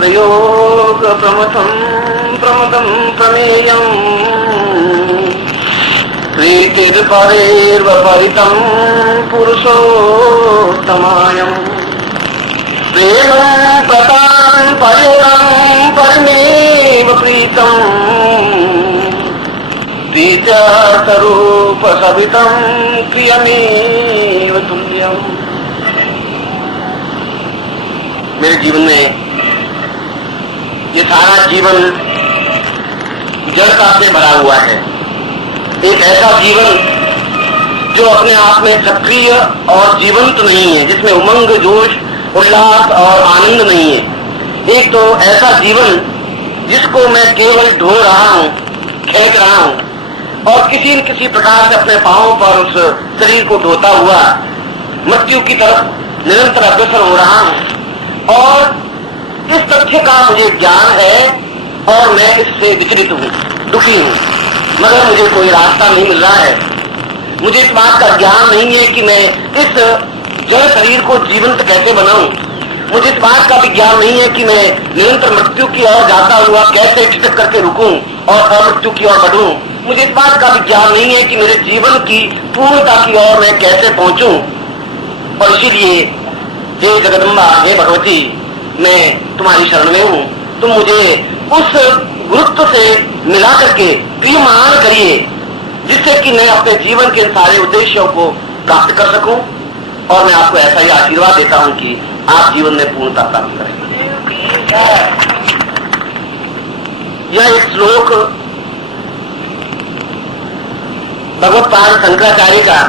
प्रयोग प्रमथम प्रमदम प्रमेयम् प्रीतिर्परेर्वपरितं पुरुषोत्तमायम् प्रेमं प्रतां परिणं परिमेव प्रीतम् प्रीत्यार्थरूपसवितं प्रियमेव तुल्यम्। मेरे जीवन में ये सारा जीवन जड़ता से भरा हुआ है। एक ऐसा जीवन जो अपने आप में सक्रिय और जीवंत नहीं है, जिसमें उमंग, जोश, उल्लास और आनंद नहीं है। एक तो ऐसा जीवन जिसको मैं केवल ढो रहा हूँ, खींच रहा हूँ और किसी न किसी प्रकार से अपने पांवों पर उस शरीर को ढोता हुआ मृत्यु की तरफ निरंतर अग्रसर हो रहा हूँ। और इस तथ्य का मुझे ज्ञान है और मैं इससे विचलित हूँ, दुखी हूँ, मगर मुझे कोई रास्ता नहीं मिल रहा है। मुझे इस बात का ज्ञान नहीं है कि मैं इस जड़ शरीर को जीवंत कैसे बनाऊं। मुझे इस बात का भी ज्ञान नहीं है कि मैं निरंतर मृत्यु की ओर जाता हुआ कैसे ठिठक करके रुकूं और अमृत्यु की ओर बढ़ूं। मुझे इस बात का भी ज्ञान नहीं है कि मेरे जीवन की पूर्णता की ओर मैं कैसे पहुंचूं। और इसीलिए हे जगदम्बा, हे भगवती, मैं तुम्हारी शरण में हूँ। तुम मुझे उस गुरुत्व से मिला करके प्रियमान करिए, जिससे कि मैं अपने जीवन के सारे उद्देश्यों को प्राप्त कर सकूं। और मैं आपको ऐसा ही आशीर्वाद देता हूं कि आप जीवन में पूर्णता प्राप्त करेंगे। यह एक श्लोक भगवत्पाद शंकराचार्य का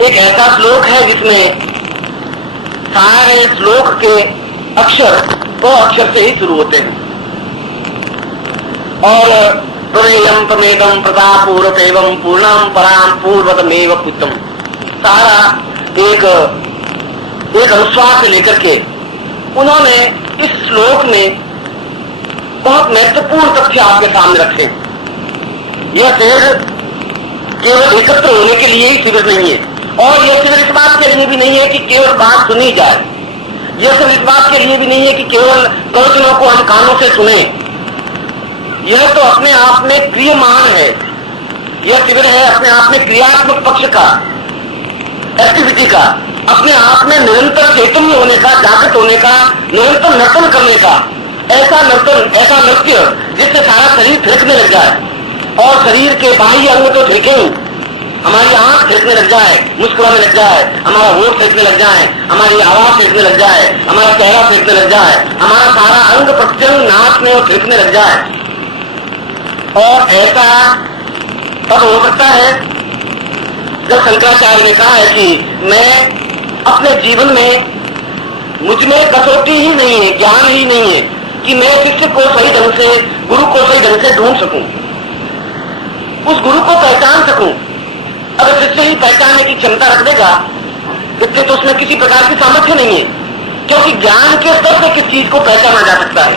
एक ऐसा श्लोक है जिसमें सारे श्लोक के अक्षर तो अक्षर से ही शुरू होते हैं। और प्रमेयम प्रमेदम प्रतापूर्वम पूर्णम पराम पूर्वतमेव पुत्रम, सारा एक अनुस्वार से लेकर के उन्होंने इस श्लोक में बहुत महत्वपूर्ण तथ्य आपके सामने रखे। यह शिविर केवल एकत्र होने के लिए ही शिविर नहीं है, और यह शिविर इस बात के लिए भी नहीं है कि केवल बात सुनी जाए। यह शिविर इस बात के लिए भी नहीं है कि केवल प्रवचनों को हम कानों से सुने। यह तो अपने आप में क्रियमान है। यह शिविर है अपने आप में क्रियात्मक पक्ष का, एक्टिविटी का, अपने आप में निरंतर चैतन्य होने का, जागृत होने का, निरंतर नर्तन करने का। ऐसा नर्तन, ऐसा नृत्य जिससे सारा शरीर थिरकने लग जाए और शरीर के बाह्य अंग तो थिरके, हमारी आंख थिरकने लग जाए, मुस्कुराने लग जाए, हमारा होठ थिरकने लग जाए, हमारी आवाज थिरकने लग जाए, हमारा चेहरा थिरकने लग जाए, हमारा सारा अंग प्रत्यंग नाचने और थिरकने लग जाए। और ऐसा तब हो सकता है जब शंकराचार्य ने कहा है कि मैं अपने जीवन में, मुझ में कसौटी ही नहीं है, ज्ञान ही नहीं है कि मैं शिष्य को सही ढंग से, गुरु को सही ढंग से ढूंढ सकूं, उस गुरु को पहचान सकूं। अगर शिष्य ही पहचानने की क्षमता रख देगा, इसलिए तो उसमें किसी प्रकार की सामर्थ्य नहीं है, क्योंकि ज्ञान के स्तर से किस चीज को पहचाना जा सकता है।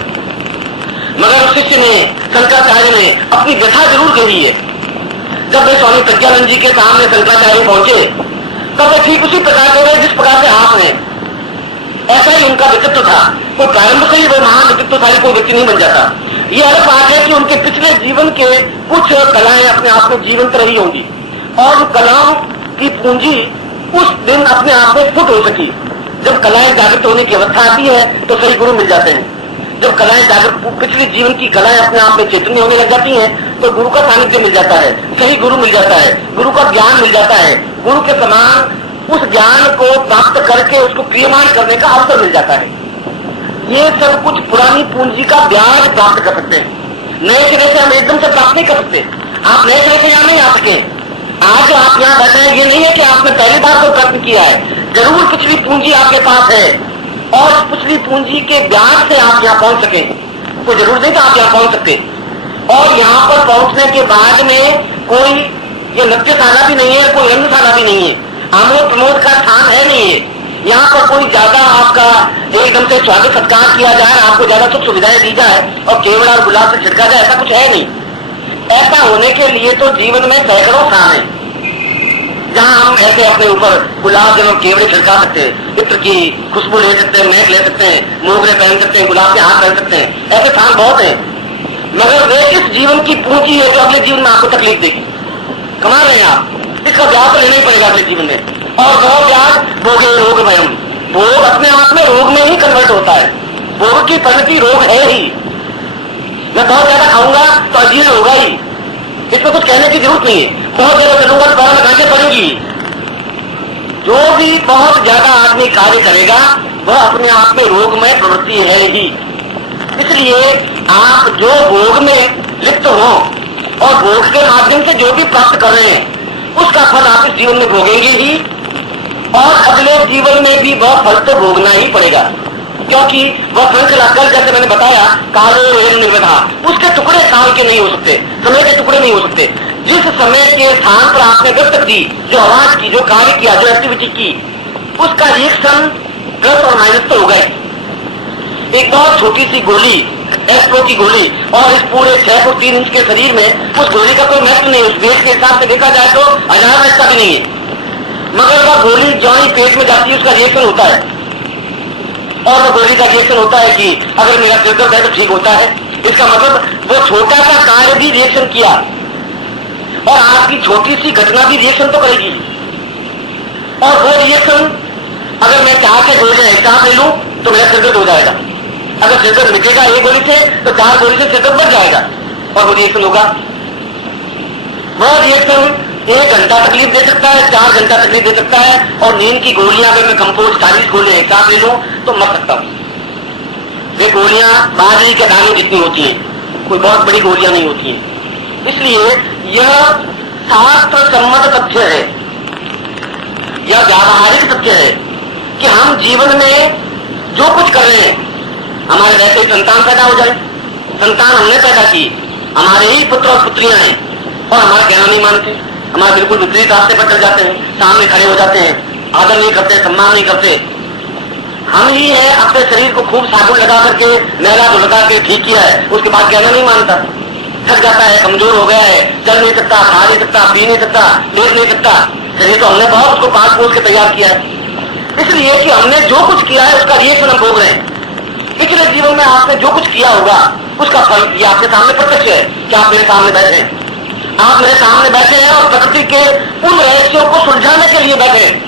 मगर उस शिष्य ने, शंकराचार्य ने अपनी व्यथा जरूर कही है। जब वे स्वामी प्रज्ञानंद जी के सामने शंकराचार्य पहुंचे, तब वे ठीक उसी प्रकार से जिस प्रकार से आप हैं, ऐसा ही उनका व्यक्तित्व था। कोई प्रारंभ से ही वो महान व्यक्तित्वशाली कोई व्यक्ति नहीं बन जाता। ये अलग बात है कि उनके पिछले जीवन के कुछ कलाएं अपने आप में जीवंत रही होंगी और कलाओं की पूंजी उस दिन अपने आप में फुट हो सकी। जब कलाएं जागृत होने की अवस्था आती है तो सही गुरु मिल जाते हैं। जब कलाएं जागृत, पिछले जीवन की कलाएं अपने आप में चैतन्य होने लग जाती हैं, तो गुरु का सानिध्य मिल जाता है, सही गुरु मिल जाता है, गुरु का ज्ञान मिल जाता है, गुरु के समान उस ज्ञान को प्राप्त करके उसको क्रियमान करने का अवसर मिल जाता है। ये सब कुछ पुरानी पूंजी का ब्याज प्राप्त कर सकते हैं। नए सिरे से हम एकदम से प्राप्त नहीं कर सकते। आप नए सिरे से यहाँ नहीं आ सके। आज आप यहाँ बैठे हैं, ये नहीं है कि आपने पहली बार कोई प्रयत्न किया है। जरूर पिछली पूंजी आपके पास है और पिछली पूंजी के ब्याज से आप यहाँ पहुंच सके। कोई जरूर नहीं था आप यहाँ पहुंच सकते। और यहाँ पर पहुंचने के बाद में कोई ये नृत्यशाला भी नहीं है, कोई रंगशाला भी नहीं है, आमोद प्रमोद का स्थान है नहीं है। यहाँ पर कोई ज्यादा आपका एकदम से स्वागत सत्कार किया जाए, आपको ज्यादा सुख सुविधाएं दी जाए और केवल और गुलाब से छिड़का जाए, ऐसा कुछ है नहीं। ऐसा होने के लिए तो जीवन में सैकड़ों स्थान है। जहाँ हम ऐसे अपने ऊपर गुलाब जल केवड़े छिड़का सकते हैं, इत्र की खुशबू ले सकते हैं, महक ले सकते हैं, मोगरे पहन सकते हैं, गुलाब के हाथ पहन सकते हैं, ऐसे स्थान बहुत है। मगर वे इस जीवन की पूंजी है जो अगले जीवन में आपको तकलीफ देगी। कमा रहे हैं आप, इसका ब्याज तो लेना ही पड़ेगा अगले जीवन में। और वह ब्याज भोगे रोग भयम, भोग अपने आप में रोग में ही कन्वर्ट होता है। भोग की परिणति रोग है ही। मैं बहुत ज्यादा खाऊंगा तो अजीर्ण होगा ही, इसमें कुछ कहने की जरूरत नहीं है। बहुत ज्यादा चलूंगा तो पैर में गांठें पड़ेगी। जो भी बहुत ज्यादा आदमी कार्य करेगा वह अपने आप में रोगमय प्रवृत्ति है ही। इसलिए आप जो भोग में लिप्त हो और भोग के माध्यम से जो भी प्राप्त कर रहे हैं उसका फल आप इस जीवन में भोगेंगे ही, और अगले जीवन में भी वह फल तो भोगना ही पड़ेगा। क्योंकि वह श्रृंखला कल जैसे मैंने बताया कालो रेल निर्वधा, उसके टुकड़े काल के नहीं हो सकते, समय के टुकड़े नहीं हो सकते। जिस समय के स्थान पर आपने दस्तक दी, जो आवाज की, जो कार्य किया, जो एक्टिविटी की, उसका रिएक्शन प्लस और माइनस तो होगा ही। एक बहुत छोटी सी गोली, एस्ट्रो की गोली, और इस पूरे 6 फुट 3 इंच के शरीर में उस गोली का कोई महत्व नहीं। उस वेट के हिसाब से देखा जाए तो 1000 महत्व भी नहीं है। मगर वह गोली जॉइंट पेट में जाती है, उसका रिएक्शन होता है। और वह गोली का रिएक्शन होता है कि अगर मेरा सिर दर्द है तो ठीक होता है। इसका मतलब वो छोटा सा कार्य भी रिएक्शन किया, और आपकी छोटी सी घटना भी रिएक्शन तो करेगी। और वो रिएक्शन अगर मैं 4 से गोली हिसाब ले लूं तो मेरा सिर दर्द हो जाएगा। अगर सिर दर्द मिटेगा एक गोली से तो 4 गोली से सिर दर्द बढ़ जाएगा, और वो रिएक्शन होगा। वह रिएक्शन 1 घंटा तकलीफ दे सकता है, 4 घंटा तकलीफ दे सकता है। और नींद की गोलियां अगर मैं कंपोज 40 गोलियां हिसाब ले लूं तो मर सकता हूं। ये गोलियां बाजरी के दाने जितनी होती हैं, कोई बहुत बड़ी गोलियां नहीं होती हैं। इसलिए यह शास्त्र सम्मत तथ्य है, यह व्यावहारिक तथ्य है कि हम जीवन में जो कुछ कर रहे हैं, हमारे वैसे ही संतान पैदा हो जाए, संतान हमने पैदा की, हमारे ही पुत्र और पुत्रियां हैं, और हमारा कहना नहीं मानते, हमारे बिल्कुल विपरीत रास्ते पर चल जाते हैं, सामने खड़े हो जाते हैं, आदर नहीं करते, सम्मान नहीं करते। हम ही है अपने शरीर को खूब साबुन लगा करके, नहला तो लगा के ठीक किया है, उसके बाद कहना नहीं मानता, थक जाता है, कमजोर हो गया है, चल नहीं सकता, खा नहीं सकता, पी नहीं सकता, लेट नहीं सकता। शरीर तो हमने बहुत उसको पास पोस के तैयार किया है, इसलिए कि हमने जो कुछ किया है उसका रिएक्शन हम भोग रहे हैं। पिछले जीवन में आपने जो कुछ किया होगा उसका फल ये आपके सामने प्रत्यक्ष है कि आप मेरे सामने बैठे हैं। आप मेरे सामने बैठे हैं और प्रकृति के उन रहस्यों को सुलझाने के लिए बैठे हैं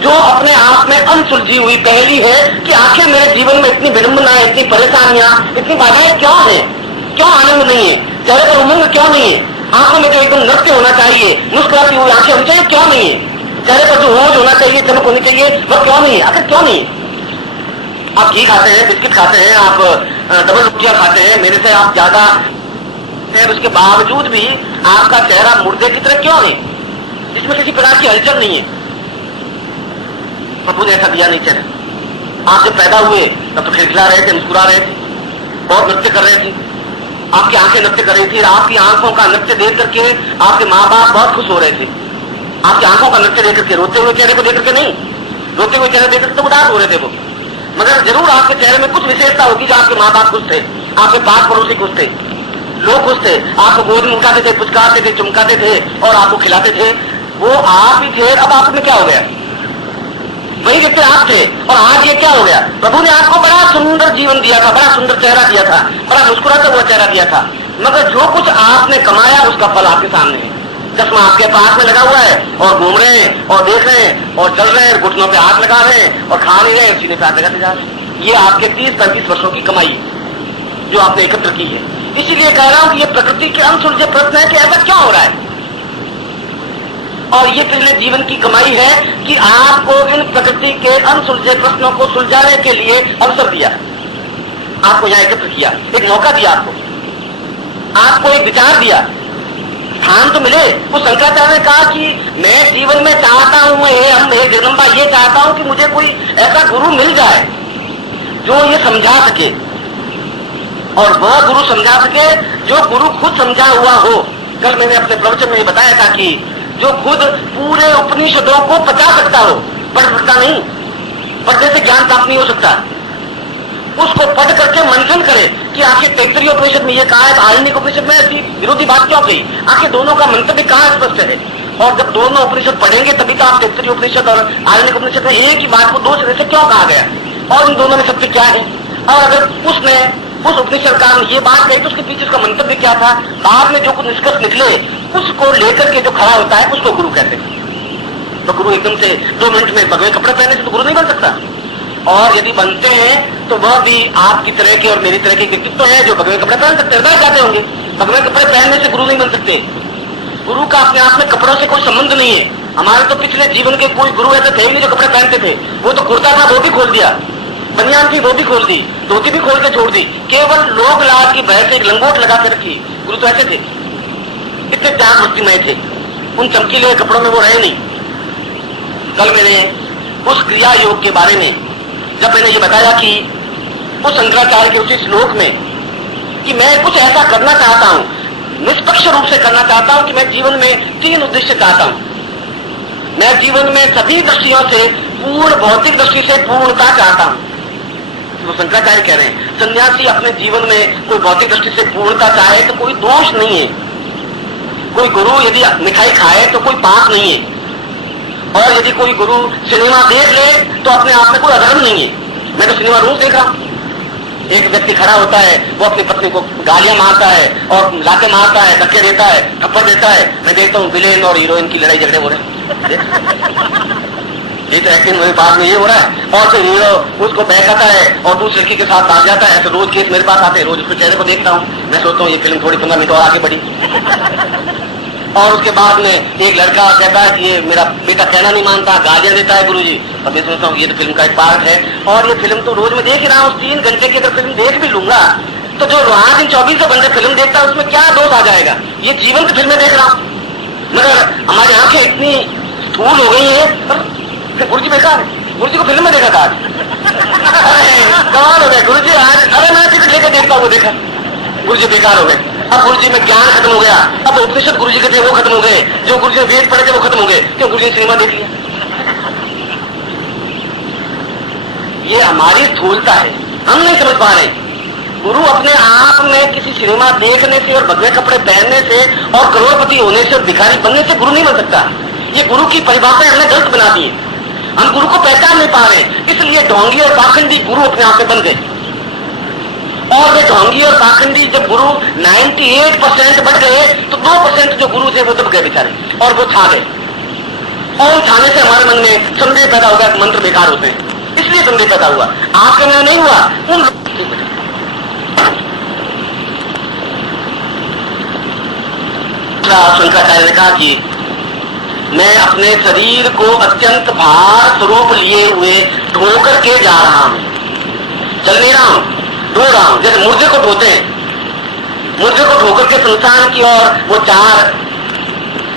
जो अपने आप में अनसुलझी हुई पहेली है कि आखिर मेरे जीवन में इतनी विडंबनाएं, इतनी परेशानियां, इतनी बाधाएं क्यों है, क्यों आनंद नहीं है, चेहरे पर उमंग क्यों नहीं है, आंखों में तो एकदम नृत्य होना चाहिए, मुस्कुराती हुई आंखें होनी चाहिए, क्यों नहीं है, चेहरे पर जो होज होना चाहिए, चमक होनी चाहिए, वह क्यों नहीं है, आखिर क्यों नहीं है। आप घी खाते हैं, बिस्किट खाते हैं, आप डबल रोटियां खाते हैं, मेरे से आप ज्यादा हैं, उसके बावजूद भी आपका चेहरा मुर्दे की तरह क्यों है, जिसमें किसी प्रकार की हलचल नहीं है। प्रभु ने ऐसा दिया नहीं चेहरा। आप जब पैदा हुए तब तो खिलखिला रहे थे, मुस्कुरा रहे थे, बहुत नृत्य कर रहे थे, आपकी आंखें नृत्य कर रही थी, आपकी आंखों का नृत्य देख करके आपके माँ बाप बहुत खुश हो रहे थे। आपकी आंखों का नृत्य देख करके, रोते हुए चेहरे को देख करके नहीं, रोते हुए चेहरे देख करके तो उदास हो रहे थे वो, मगर जरूर आपके चेहरे में कुछ विशेषता होगी जो आपके माँ बाप खुश थे, आपके पास पड़ोसी खुश थे, लोग खुश थे, आपको गोद में उठाते थे, पुचकारते थे, चुमकाते थे और आपको खिलाते थे। वो आप ही थे। अब आप में क्या हो गया, वही व्यक्ति आप थे और आज ये क्या हो गया। प्रभु ने आपको बड़ा सुंदर जीवन दिया था, बड़ा सुंदर चेहरा दिया था, बड़ा मुस्कुराता हुआ चेहरा दिया था, मगर जो कुछ आपने कमाया उसका फल आपके सामने है। चश्मा आपके पास में लगा हुआ है और घूम रहे हैं और देख रहे हैं और चल रहे हैं, घुटनों पे हाथ लगा रहे हैं और खा नहीं रहे हैं, सीने पे हाथ लगाते जा रहे हैं। ये आपके 30-35 वर्षों की कमाई जो आपने एकत्र की है। इसीलिए कह रहा हूं कि ये प्रकृति के अनसुलझे प्रश्न है कि ऐसा क्यों हो रहा है, और ये पिछले जीवन की कमाई है कि आपको इन प्रकृति के अनसुलझे प्रश्नों को सुलझाने के लिए अवसर दिया, आपको यहाँ एकत्र किया, एक मौका दिया, आपको एक विचार दिया, स्थान तो मिले। उस शंकराचार्य ने कहा कि मैं जीवन में चाहता हूं, हे जगदम्बा, ये चाहता हूं कि मुझे कोई ऐसा गुरु मिल जाए जो ये समझा सके, और वह गुरु समझा सके जो गुरु खुद समझा हुआ हो। कल मैंने अपने प्रवचन में बताया था कि जो खुद पूरे उपनिषदों को पचा सकता हो, पढ़ सकता नहीं, पढ़ने से ज्ञान प्राप्त नहीं हो सकता, उसको पढ़ करके मंथन करे कि आखिर तैत्तरीय उपनिषद में ये कहा है, आरण्यक उपनिषद में ऐसी विरोधी बात क्यों कही, आखिर दोनों का मंतव्य कहाँ स्पष्ट है, और जब दोनों उपनिषद पढ़ेंगे तभी तो आप तैत्तिरीय उपनिषद और आरण्यक उपनिषद में एक ही बात को दो सिरे से क्यों कहा गया और इन दोनों में सत्य क्या है। और अगर उसने उस उपनिषदकार ने ये बात कही तो उसके पीछे उसका मंतव्य क्या था, बाद में जो कुछ निष्कर्ष निकले उसको लेकर के जो खड़ा होता है उसको गुरु कहते हैं। तो गुरु एकदम से 2 मिनट में भगवे कपड़े पहनने से तो गुरु नहीं बन सकता, और यदि बनते हैं तो वह भी आपकी तरह के और मेरी तरह के व्यक्तित्व है जो भगवे कपड़े पहन सकते हैं, जाते होंगे। भगवे कपड़े पहनने से गुरु नहीं बन सकते। गुरु का अपने आप में कपड़ों से कोई संबंध नहीं है। हमारे तो पिछले जीवन के कोई गुरु ऐसे थे ही नहीं जो कपड़े पहनते थे। वो तो कुर्ता था वो भी खोल दिया, बनियान थी वो भी खोल दी, धोती भी खोल के छोड़ दी, केवल लोग लाज की भय से एक लंगोट लगा के रखी। गुरु तो ऐसे थे, इतने त्याग भक्तिमय थे, उन चमकीले कपड़ों में वो रहे नहीं। कल मैंने उस क्रिया योग के बारे में जब मैंने ये बताया कि उस शंकराचार्य के उसी श्लोक में कि मैं कुछ ऐसा करना चाहता हूं, निष्पक्ष रूप से करना चाहता हूं कि मैं जीवन में 3 उद्देश्य चाहता हूं। मैं जीवन में सभी दृष्टियों से पूर्ण भौतिक दृष्टि से पूर्णता चाहता हूं। तो शंकराचार्य कह रहे हैं सन्यासी अपने जीवन में कोई भौतिक दृष्टि से पूर्णता चाहे तो कोई दोष नहीं है। कोई गुरु यदि मिठाई खाए तो कोई पाप नहीं है, और यदि कोई गुरु सिनेमा देख ले तो अपने आप में कोई अधर्म नहीं है। मैं तो सिनेमा रोज देख रहा हूं। एक व्यक्ति खड़ा होता है, वो अपनी पत्नी को गालियां मारता है और लाते मारता है, धक्के देता है, थप्पड़ देता है। मैं देखता हूँ विलेन और हीरोइन की लड़ाई झगड़े हो रहे हैं। ये तो एक्टिंग मेरे पास में ये हो रहा है, और फिर हीरो उसको बहकाता है और दूसरी लड़की के साथ भाग जाता है। तो रोज केस मेरे पास आते हैं, रोज उसके चेहरे को देखता हूँ। मैं सोचता हूँ ये फिल्म थोड़ी 15 मिनट और आगे बढ़ी। और उसके बाद में एक लड़का कहता है कि ये मेरा बेटा कहना नहीं मानता, गालियां देता है गुरुजी। अब मैं सोचता हूँ ये तो फिल्म का एक पार्ट है, और ये फिल्म तो रोज मैं देख रहा हूँ। 3 घंटे की अगर फिल्म देख भी लूंगा तो जो वहां दिन 24 घंटे फिल्म देखता है उसमें क्या दोष आ जाएगा। ये जीवन की फिल्में देख रहा हूँ, मगर हमारी आंखें इतनी स्थूल हो गई है। गुरुजी बेकार है, गुरुजी को फिल्म में देखा था आज। कमाल हो गया गुरुजी आज, अरे मैं टिकट लेकर देखता हूँ, देखा गुरुजी बेकार हो गए। अब गुरुजी में ज्ञान खत्म हो गया, अब उपनिषद गुरुजी के थे वो खत्म हो गए, जो गुरुजी वेद पढ़े थे वो खत्म हो गए, क्यों गुरुजी ने सिनेमा देख लिया। ये हमारी स्थूलता है, हम नहीं समझ पा रहे। गुरु अपने आप में किसी सिनेमा देखने से और भगवे कपड़े पहनने से और करोड़पति होने से और भिखारी बनने से गुरु नहीं बन सकता। ये गुरु की परिभाषा हमने गलत बना दी है, हम गुरु को पहचान नहीं पा रहे, इसलिए ढोंगी और पाखंडी गुरु अपने आप में बन गए। और वे ढोंगी और पाखंडी जब गुरु 98% बढ़ गए तो 2% जो गुरु थे वो दब गए बेचारे, और वो छा गए। और छाने से हमारे मन में संदेह पैदा हो गया, मंत्र बेकार होते हैं, इसलिए संदेह पैदा हुआ। आपके में नहीं हुआ। उन शंकराचार्य ने कहा कि मैं अपने शरीर को अत्यंत भार स्वरूप लिए हुए ढो करके जा रहा हूं, चल नहीं रहा हूं, ढो रहा हूं। जैसे मुर्गे को ढोते हैं, मुर्गे को ढोकर के संसार की और वो 4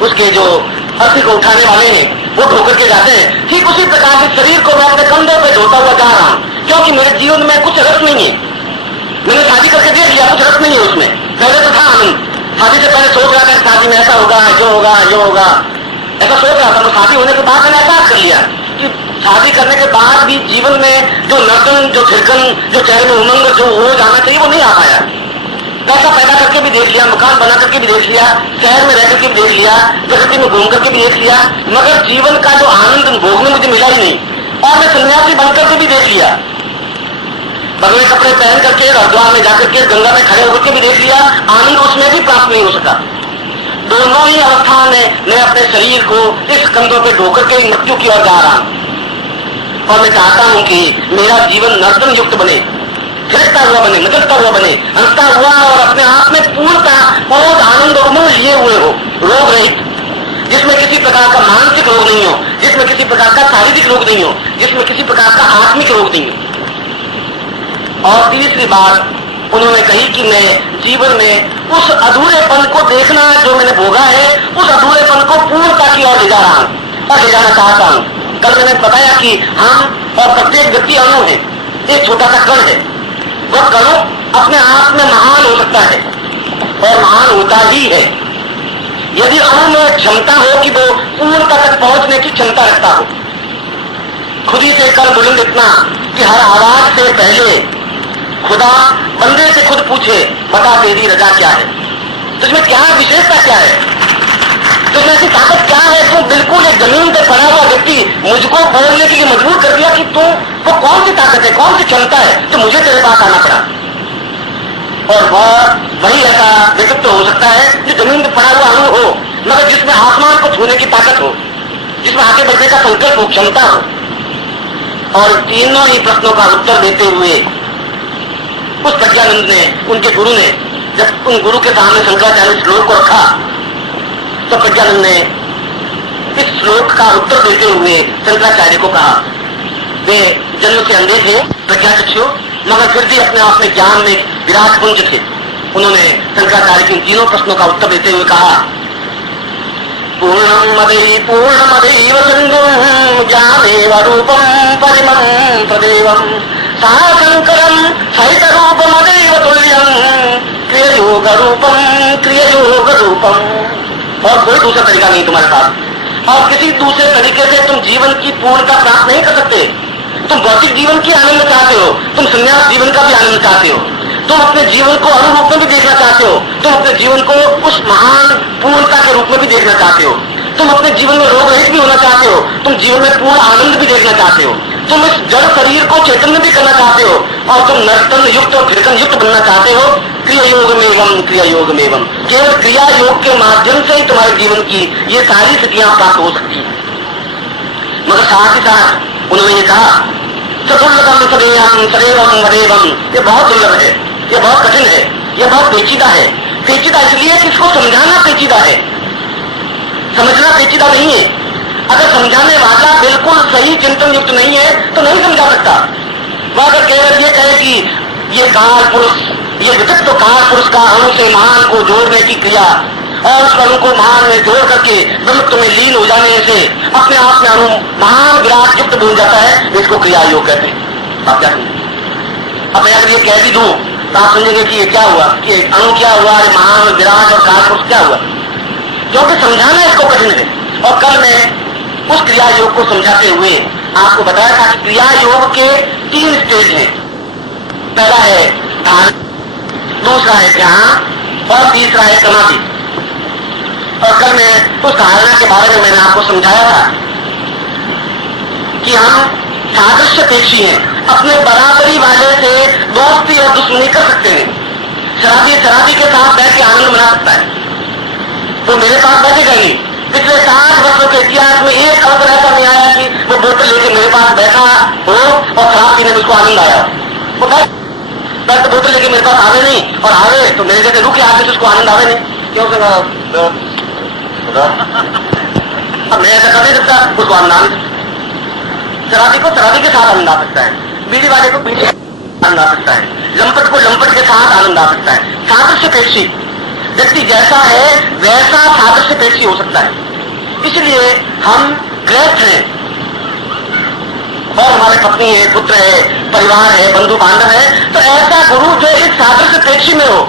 उसके जो अर्थी को उठाने वाले हैं वो ढोकर के जाते हैं, ठीक उसी प्रकार से शरीर को मैं अपने कंधों पे ढोता हुआ जा रहा हूं, क्योंकि मेरे जीवन में कुछ रस नहीं है। मैंने शादी करके देख लिया, कुछ रस नहीं है उसमें। पहले तो था आनंद, शादी से पहले सोच रहा था कि शादी में ऐसा होगा, जो होगा, जो होगा, ऐसा सोच रहा था। तो शादी होने के बाद मैंने एहसास कर लिया कि शादी करने के बाद भी जीवन में जो नर्तन, जो थिरकन, जो चेहरे में उमंग जो हो जाना चाहिए वो नहीं आ पाया। पैसा पैदा करके भी देख लिया, मकान बना करके भी देख लिया, शहर में रह करके भी देख लिया, प्रकृति में घूम करके भी देख लिया, मगर जीवन का जो आनंद भोगने मुझे मिला ही नहीं। और मैं सन्यासी बनकर के भी देख लिया, बगले कपड़े पहन करके हरिद्वार में जाकर के गंगा में खड़े होकर के भी देख लिया, आनंद उसमें भी प्राप्त नहीं हो सका। दोनों ही अवस्था में मैं अपने शरीर को इस कंधों पे ढोकर के मृत्यु की ओर जा रहा हूं, और मैं चाहता हूं कि मेरा जीवन नर्तन युक्त बने, थिरकता हुआ बने, नचता हुआ बने, हंसता हुआ और अपने आप में पूर्णता बहुत आनंद और उमंग लिए हुए हो, रोग रहित, जिसमें किसी प्रकार का मानसिक रोग नहीं हो, जिसमें किसी प्रकार का शारीरिक रोग नहीं हो, जिसमें किसी प्रकार का आत्मिक रोग नहीं हो। और तीसरी बात उन्होंने कही कि मैं जीवन में उस अधूरेपन को देखना जो मैंने भोगा है, उस अधूरेपन को पूर्णता की ओर ले जा रहा हूं और ले जाना चाहता हूं। कल मैंने बताया कि हम और प्रत्येक व्यक्ति अणु है, एक छोटा सा कण है। वह कण अपने आप में महान हो सकता है और महान होता ही है यदि अणु में क्षमता हो कि वो पूर्णता तक पहुंचने की क्षमता रखता हो। खुद ही से कर बुलंद इतना कि हर आवाज से पहले खुदा बंदे से खुद पूछे, बता तेरी रजा क्या है, तुझमें क्या विशेषता क्या है। तुम्हें ऐसी ताकत क्या है? तुम बिल्कुल एक जमीन पे पड़ा हुआ व्यक्ति मुझको बोलने के लिए मजबूर कर दिया कि तुमको कौन सी ताकत है, कौन सी क्षमता है तो मुझे तेरे पास आना पड़ा। और वही ऐसा व्यक्तित्व हो सकता है जो जमीन पे पड़ा हुआ अणु हो, मगर जिसमें आसमान को छूने की ताकत हो, जिसमें आगे बढ़ने का संकल्प हो, क्षमता हो। और तीनों ही प्रश्नों का उत्तर देते हुए उस प्रज्ञानंद ने, उनके गुरु ने, जब उन गुरु के सामने शंकराचार्य श्लोक को रखा तो प्रज्ञानंद ने इस श्लोक का उत्तर देते हुए शंकराचार्य को कहा, वे जन्म से अंधे थे, प्रज्ञाचक्षु, मगर फिर भी अपने आप में ज्ञान में विराट पुंज थे। उन्होंने शंकराचार्य के तीनों प्रश्नों का उत्तर देते हुए कहा, पूर्णमदैव सिन्धुं ज्ञानेव रूपं परिमं तदेवं सा शंकरं सहित रूपमदैव तुल्यं क्रिययोग रूपम। और कोई दूसरा तरीका नहीं तुम्हारे पास, और किसी दूसरे तरीके से तुम जीवन की पूर्णता प्राप्त नहीं कर सकते। तुम भौतिक जीवन की आनंद चाहते हो, तुम संन्यास जीवन का भी आनंद चाहते हो, तुम अपने जीवन को अनुरूप में भी देखना चाहते हो, तुम अपने जीवन को उस महान पूर्णता के रूप में भी देखना चाहते हो, तुम अपने जीवन में रोग रहित भी होना चाहते हो, तुम जीवन में पूर्ण आनंद भी देखना चाहते हो, तुम इस जड़ शरीर को चैतन्य भी करना चाहते हो, और तुम नर्तन युक्त और कीर्तन युक्त बनना चाहते हो। क्रिया योग में केवल क्रिया योग के माध्यम से ही तुम्हारे जीवन की ये सारी स्थितियां प्राप्त हो सकती है। मगर साथ ही साथ उन्होंने ये कहा, सदुर्लभम सदैवम वदेवम, ये बहुत दुर्लभ है, ये बहुत कठिन है, ये बहुत पेचीदा है। पेचीदा इसलिए कि इसको समझाना पेचीदा है, समझना पेचीदा नहीं है। अगर समझाने वाला बिल्कुल सही चिंतन युक्त नहीं है तो नहीं समझा सकता। वह अगर केवल ये कहे कि ये काल पुरुष, ये विचित्र काल पुरुष का अणु से महान को जोड़ने की क्रिया और उस अणु को महान में जोड़ करके ब्रह्मत्व में लीन हो जाने से अपने आप में अणु महान विराट युक्त बन जाता है, इसको क्रिया योग कहते हैं। आप क्या समझे? अब मैं अगर ये कह भी दूं तो आप समझेंगे कि ये क्या हुआ, कि अणु क्या हुआ, महान विराट और काल पुरुष क्या हुआ, क्योंकि समझाना इसको कठिन है। और कल मैं उस क्रिया योग को समझाते हुए आपको बताया था कि क्रिया योग के 3 स्टेज हैं। पहला है ध्यान, दूसरा है ध्यान और तीसरा है समाधि। और कल मैं उस धारणा के बारे में मैंने आपको समझाया था कि हम सादृश्य पेशी हैं, अपने बराबरी वाले से दोस्ती और दुश्मनी कर सकते हैं। शराबी के साथ बैठ के आनंद मना सकता है, तो मेरे पास बैठेगा नहीं। पिछले 60 वर्षों के इतिहास में एक अवसर ऐसा नहीं आया कि वो बोतल लेके मेरे पास बैठा हो और शराब पीने में उसको आनंद आया। वो तो बोतल लेके मेरे पास आवे नहीं, और आवे तो मेरे जैसे रुके आगे से उसको आनंद आवे नहीं। क्यों? अब मैं ऐसा कर नहीं सकता, उसको आनंद आ नहीं। शराबी को शराबी के साथ आनंद आ सकता है, बीड़ी वाले को बीड़ी आनंद आ सकता है, लंपट को लंपट के साथ आनंद आ सकता है। सादृश्य पेशी व्यक्ति जैसा है वैसा सादृश्य पेशी हो सकता है। इसलिए हम गृहस्थ हैं और हमारे पत्नी है, पुत्र है, परिवार है, बंधु बांधव है, तो ऐसा गुरु जो इस सादृश्य पेशी में हो।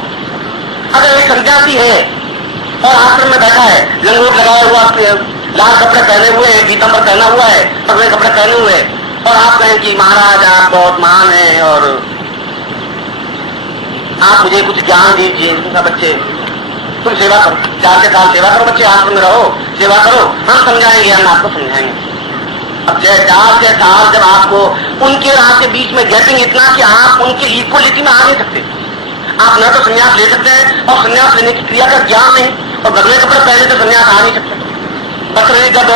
अगर एक सन्यासी है और आश्रम में बैठा है, लंगोट लगाया हुआ, लाल कपड़े पहने हुए हैं, पीताम्बर पहना हुआ है, पगड़े कपड़े पहने हुए हैं, और आप कहें कि महाराज आप बहुत महान हैं और आप मुझे कुछ ज्ञान दीजिए, बच्चे तुम सेवा करो, 4 साल सेवा करो, बच्चे आश्रम में रहो, सेवा करो, हम समझाएंगे, हम आपको समझाएंगे। अब 4 साल जब आपको उनके और आपके बीच में गैपिंग इतना कि आप उनके इक्वलिटी में आ नहीं सकते, आप न तो संन्यास ले सकते हैं और संन्यास लेने की क्रिया का ज्ञान नहीं, और बदले कपड़े पहले तो संन्यास आ नहीं सकते। बकरी जब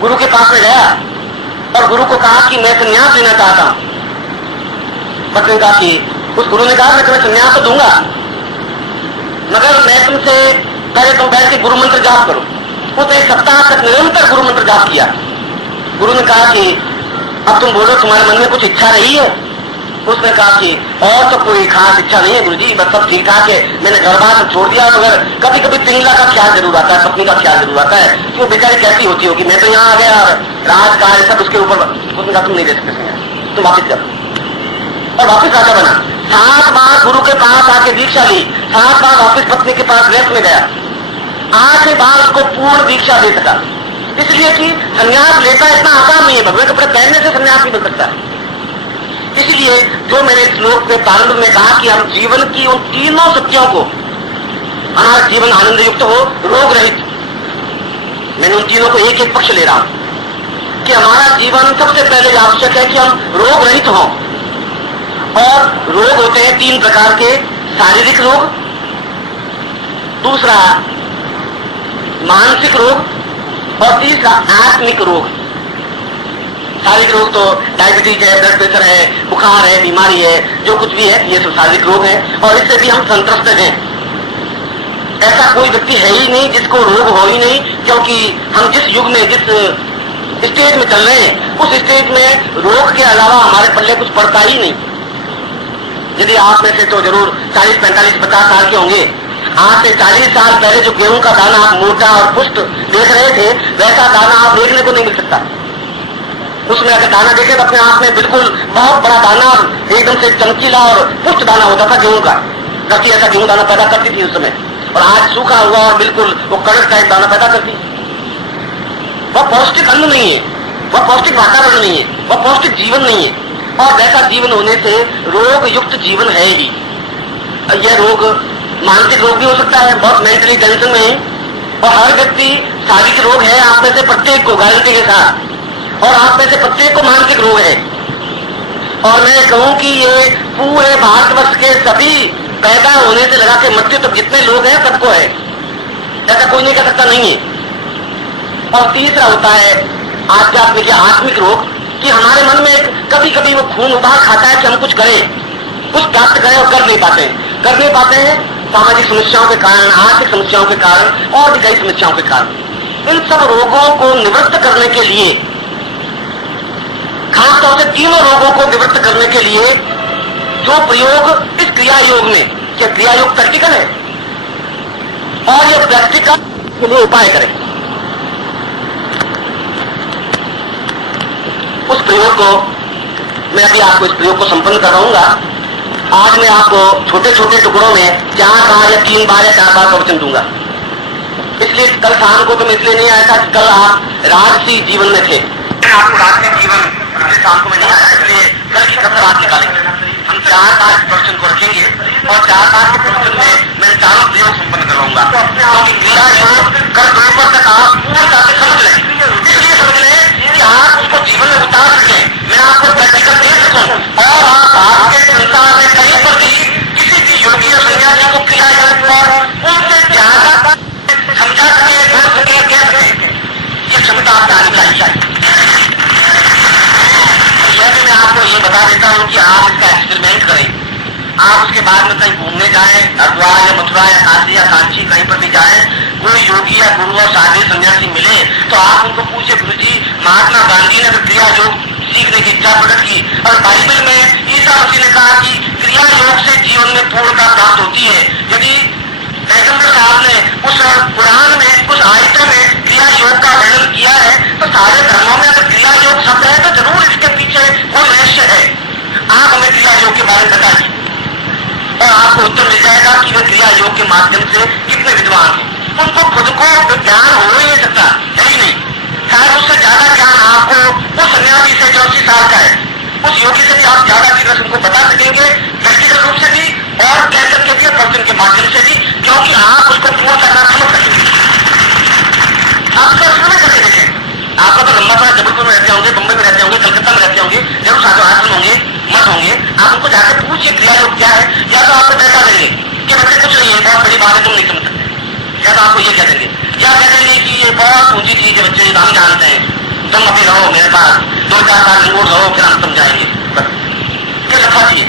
गुरु के पास में गया और गुरु को कहा कि मैं संन्यास लेना चाहता हूं, बकरी ने कहा कि उस गुरु ने कहा मैं तुम्हें संन्यास तो दूंगा, मगर मैं तुमसे पहले तुम बैठ के गुरु मंत्र जाप करो। उसने 1 सप्ताह तक निरंतर गुरु मंत्र जाप किया। गुरु ने कहा कि अब तुम बोलो तुम्हारे मन में कुछ इच्छा रही है? उसने कहा कि और तो कोई खास इच्छा नहीं है गुरुजी, बस सब ठीक ठाक है, मैंने घर बार छोड़ दिया, मगर कभी कभी पिंगला का ख्याल जरूर आता है, पत्नी का ख्याल जरूर आता है कि वो बेचारी कैसी होती होगी, मैं तो यहाँ आ गया और राजकाज सब उसके ऊपर। उसने कहा तुम नहीं दे सकते, तुम वापिस जाओ, और वापिस राजा बना। 7 बार गुरु के पास आके दीक्षा ली, 7 बार वापिस पत्नी के पास रेस्ट में गया, 8 बार उसको पूर्ण दीक्षा दे सका। इसलिए कि संन्यास लेता इतना आसान नहीं है, भगवे कपड़े पहनने से संन्यास नहीं बन सकता है। इसलिए जो मैंने इस श्लोक के प्रारंभ में कहा कि हम जीवन की उन तीनों सत्यों को, हमारा जीवन आनंद युक्त हो, रोग रहित, मैंने उन तीनों को एक एक पक्ष ले रहा हूं कि हमारा जीवन सबसे पहले आवश्यक है कि हम रोग रहित हों। और रोग होते हैं तीन प्रकार के, शारीरिक रोग, दूसरा मानसिक रोग और तीसरा आत्मिक रोग। शारीरिक रोग तो डायबिटीज है, ब्लड प्रेशर है, बुखार है, बीमारी है, जो कुछ भी है ये सब शारीरिक रोग है और इससे भी हम संत्रस्त हैं। ऐसा कोई व्यक्ति है ही नहीं जिसको रोग हो ही नहीं, क्योंकि हम जिस युग में जिस स्टेज में चल रहे हैं उस स्टेज में रोग के अलावा हमारे पल्ले कुछ पड़ता ही नहीं। यदि आप में से तो जरूर 40, 45, 50 साल के होंगे, आज से 40 साल पहले जो गेहूं का दाना आप मोटा और पुष्ट देख रहे थे वैसा दाना आप देखने को नहीं मिल सकता। उसमें अगर दाना देखे तो अपने आप में बिल्कुल बहुत बड़ा दाना, एकदम से चमकीला और पुष्ट दाना होता था गेहूं का। धरती ऐसा गेहूं दाना पैदा करती थी उस समय, और आज सूखा हुआ और बिल्कुल वो कड़क का एक दाना पैदा करती है। वह पौष्टिक अन्न नहीं है, वह पौष्टिक वातावरण नहीं है, वह पौष्टिक जीवन नहीं है। और वैसा जीवन होने से रोग युक्त जीवन है ही। यह रोग मानसिक रोग भी हो सकता है, बहुत मेंटली टेंशन में है, और हर व्यक्ति शारीरिक रोग है आप में से प्रत्येक को गारंटी के साथ, और आप में से प्रत्येक को मानसिक रोग है। और मैं कहूं कि ये पूरे भारतवर्ष के सभी पैदा होने से लगा के मृत्यु तक जितने लोग हैं सबको है, ऐसा कोई नहीं कह सकता नहीं है। और तीसरा होता है आध्यात्मिक या आत्मिक रोग, कि हमारे मन में कभी कभी वो खून उबाल खाता है कि हम कुछ करें, कुछ प्राप्त करें और कर नहीं पाते हैं सामाजिक समस्याओं के कारण, आर्थिक समस्याओं के कारण और भी कई समस्याओं के कारण। इन सब रोगों को निवृत्त करने के लिए, खासतौर से तीनों रोगों को निवृत्त करने के लिए जो प्रयोग इस क्रिया योग में, क्या क्रिया योग प्रैक्टिकल है और ये प्रैक्टिकल के लिए उपाय करें, उस प्रयोग को मैं अभी आपको इस प्रयोग को संपन्न करवाऊंगा। आज मैं आपको छोटे छोटे टुकड़ों में 4 बार या 3 बार या 4 बार प्रवचन दूंगा। इसलिए कल शाम को तो मैं इसलिए नहीं आया था कि कल आप राजसी जीवन में थे, आपको राजसी जीवन पिछले शाम को मैं नहीं आया, इसलिए कल की कब रात निकालेंगे। हम 4 बार प्रवचन को रखेंगे और 4 बार के प्रवचन में मैं 4 प्रयोग संपन्न करवाऊंगा, क्योंकि क्रिया योग कल दोपहर तक आप पूरी तरह से समझ लें। इसलिए समझ लें कि आप उसको जीवन में उतार सकें, मैं आपको प्रैक्टिकल दे सकूं, और आप आपके संसार में कहीं पर भी किसी भी योगी या सन्यासी को क्रिया योग पर उनसे ज्यादा समझा सके, बोल सके, कह सके, ये क्षमता आपको आनी चाहिए। यह भी मैं आपको ये बता देता हूँ कि आप इसका एक्सपेरिमेंट करें। आप उसके बाद में कहीं घूमने जाएं, हरिद्वार या मथुरा या काशी या कांची कहीं पर भी जाएं, कोई योगी या गुरु और साधु सन्यासी मिले तो आप उनको पूछे, गुरु जी महात्मा गांधी ने क्रिया योग सीखने की इच्छा प्रकट की, और बाइबल में ईसा मसीह ने कहा कि क्रिया योग से जीवन में पूर्णता प्राप्त होती है। यदि पैगंबर साहब ने उस कुरान में, उस आयतों में क्रिया योग का वर्णन किया है, तो सारे धर्मों में अगर क्रिया योग शब्द है तो जरूर इसके पीछे कोई रहस्य है। आप हमें क्रिया योग के बारे में बताइए और आपको उत्तर मिल जाएगा कि वे क्रिया योग के माध्यम से कितने विद्वान हैं। उनको खुद को ज्ञान हो ही नहीं सकता, है ही नहीं। शायद उससे ज्यादा ज्ञान आपको उस सन्यासी से जो 80 साल का है, उस योगी से भी आप ज्यादा चीजें उनको बता सकेंगे, व्यक्तिगत रूप से भी और कह सकते हैं प्रवचन के माध्यम से भी, क्योंकि आप उसको पूर्ण करना समझ सकेंगे। आप उसका समय करके देखें। आपका तो लंबा समय जबलपुर में रहते होंगे, बम्बई में रहते होंगे, कलकत्ता में रहते होंगे, जरूर साधु आश्रम होंगे, मत होंगे। आप उनको जाकर पूछिए क्रिया योग क्या है, या तो आपको पैसा देंगे कि बच्चे कुछ नहीं है, बहुत बड़ी बात है, तुम नहीं समझ सकते, या तो आपको ये कह देंगे, या कह देंगे कि ये बहुत ऊंची चीज है बच्चे, हम जानते हैं, तुम अभी रहो मेरे पास 2-4 साल रिमोट रहो, फिर हम समझाएंगे। ये लफा चाहिए।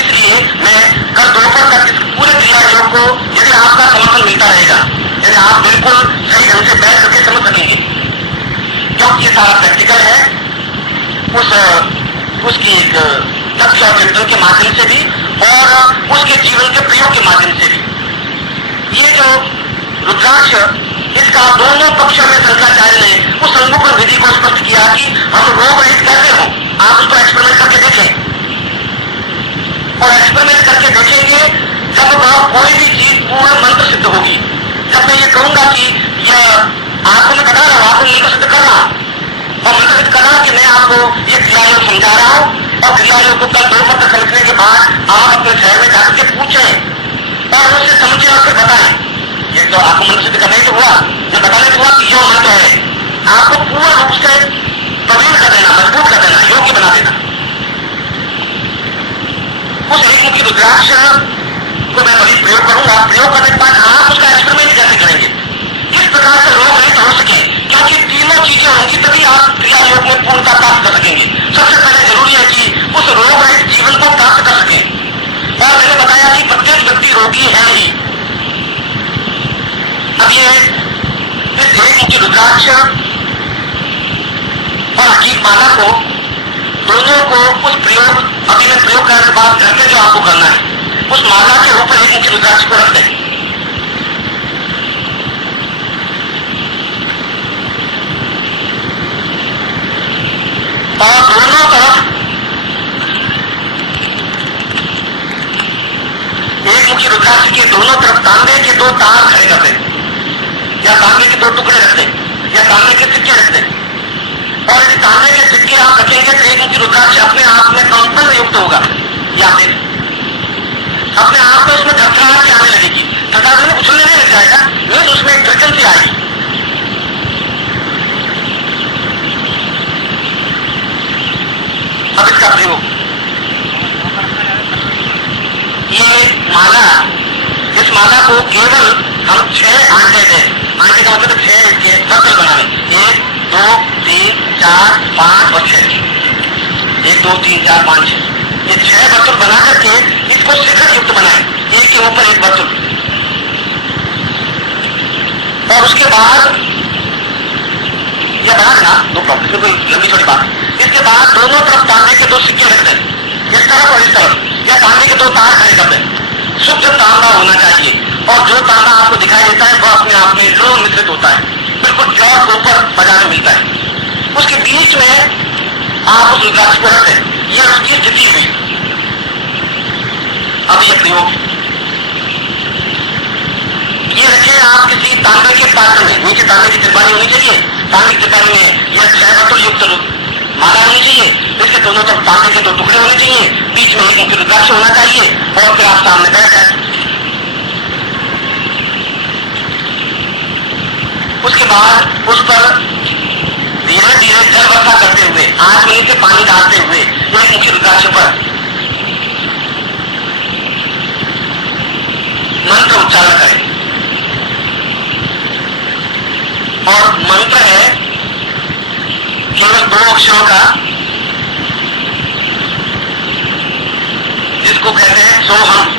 इसलिए मैं कल दोपहर तक इस पूरे क्रिया योग को, यदि आपका समर्थन मिलता रहेगा, यदि आप बिल्कुल सही ढंग से बैठ करके समझ सकेंगे, क्योंकि ये सारा प्रैक्टिकल है, उसकी एक तथ्य और चिंतन के माध्यम से भी और उसके जीवन के प्रयोग के माध्यम से भी। ये जो रुद्राक्ष, इसका दोनों पक्षों में शंकराचार्य ने उस संगोपन विधि को स्पष्ट किया कि हम रोग रहित कैसे हों। आप उसको एक्सपेरिमेंट करके देखें, और एक्सपेरिमेंट करके देखेंगे जब वह कोई भी चीज पूर्ण मंत्र सिद्ध होगी। जब मैं ये कहूंगा कि यह आपको मैं बता रहा हूं, आपको मंत्र सिद्ध कर रहा हूं, और मंत्र सिद्ध कर रहा हूं कि मैं आपको ये क्रिया योग समझा रहा हूं, और क्रिया योग को कल दोपहर तक समझने के बाद आप अपने शहर में जाकर के पूछें और उससे समझे और फिर बताएं। ये तो आपको मन सिद्ध करना ही तो हुआ, ये बताने तो हुआ कि यो मंत्र है, आपको पूर्ण रूप से प्रवीण कर देना, मजबूत कर देना, योग्य बना देना। उस एक मुखी रुद्राक्ष को मैं अभी प्रयोग करूंगा। प्रयोग करने के बाद आप उसका एक्सपेरिमेंट कैसे करेंगे, किस प्रकार से रोग रहित हो सके, क्योंकि तीनों चीजें होंगी तभी आप क्रिया योग में पूर्णता प्राप्त कर सकेंगे। सबसे पहले जरूरी है कि उस रोग रहित जीवन को प्राप्त कर सकें। और मैंने बताया कि प्रत्येक व्यक्ति रोगी है ही। अब ये इस एक मुखी रुद्राक्ष और हकीक माला को दोनों को उस प्रयोग अभी मैं प्रयोग करने के बाद घर पे जो आपको करना है, उस माला के ऊपर एक मुखी रुद्राक्ष को रख दें। और दोनों तरफ एक मुखी रुद्राक्ष के दोनों तरफ तांबे के 2 तार खड़े कर दें, या तांबे के 2 टुकड़े रख दें, या तांबे के सिक्के रख दें। और इस तांबे के सिक्के आप रखेंगे तो एक मुखी रुद्राक्ष अपने आप में कंपन युक्त होगा, या फिर अपने आप में उसमें धड़कनाहट आने लगेगी। धड़कन उछलने नहीं लग जाएगा, नहीं तो उसमें एक धड़कन सी आएगी। अब इसका प्रयोग, ये माला, इस माला को केवल हम 6 आंटे दें। आंटे का मतलब 6 के सर्कल बनाने, 1 2 3 4 5 और 6, 1 2 3 4 5 6, ये 6 वर्तुल बना करके इसको शिखर युक्त बनाए, एक के ऊपर एक वर्तुल। और उसके बाद यह बना देना, नो प्रॉब्लम, कोई लंबी छोटी बात। इसके बाद दोनों तरफ तांबे के 2 सिक्के रख दें, इस तरफ और इस तरफ, या तांबे के 2 तार खड़े कर दें। शुद्ध तांबा होना चाहिए, और जो तांबा आपको दिखाई देता है वह अपने आप में ड्रोन मिश्रित होता है, बिल्कुल जड़ के ऊपर बाजार में मिलता है। उसके बीच में आप उस रुद्राक्ष को रख दें, यह उसकी स्थिति हुई। अब यह प्रयोग, ये रखे आप किसी तांबे के पात्र में, नीचे तांबे की त्रिपाठी होनी चाहिए, तांबे की त्रिपाठी में यह 6 वर्तुल युक्त माला होनी चाहिए, इसके दोनों तरफ तांबे के 2 टुकड़े होने चाहिए, बीच में एक मुखी रुद्राक्ष होना चाहिए, और फिर आप सामने बैठ जाए। उसके बाद उस पर धीरे धीरे जल वर्षा करते हुए, आग में से पानी डालते हुए एक मुखी रुद्राक्ष पर मंत्र उच्चारण करें। और मंत्र है केवल 2 अक्षरों का, जिसको कहते हैं सोहम।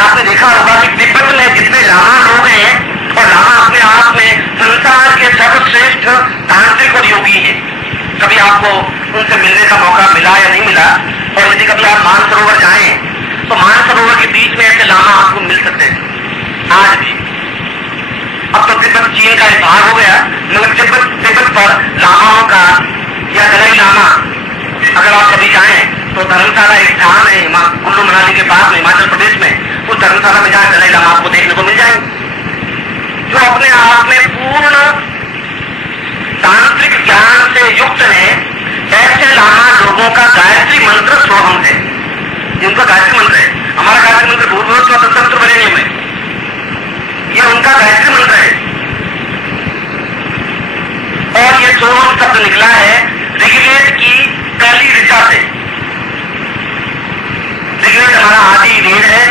आपने देखा होगा कि तिब्बत में जितने लामा लोग हैं, और लामा अपने आप में संसार के सर्वश्रेष्ठ तांत्रिक और योगी हैं। कभी आपको उनसे मिलने का मौका मिला या नहीं मिला, और यदि कभी आप मानसरोवर जाएं तो मानसरोवर के बीच में ऐसे लामा आपको मिल सकते हैं आज भी। अब तो तिब्बत चीन का एक भाग हो गया, मगर तिब्बत पर लामाओं का या दलाई लामा, अगर आप कभी जाएं तो धर्मशाला एक स्थान है कुल्लू मनाली के पास में हिमाचल प्रदेश में, उस धर्मशाला में जहां दलाई लामा आपको देखने को मिल जाएंगे, जो अपने आप में पूर्ण तांत्रिक ज्ञान से युक्त है। ऐसे लामा लोगों का गायत्री मंत्र सोहम है, उनका गायत्री मंत्र है। हमारा गायत्री मंत्र भूर्भुवः स्वः तत्सवितुर् वरेण्यम् है, ये उनका गायत्री मंत्र है। और ये सोहम शब्द निकला है ऋग्वेद की पहली ऋचा से। ऋग्वेद हमारा आदि वेद है,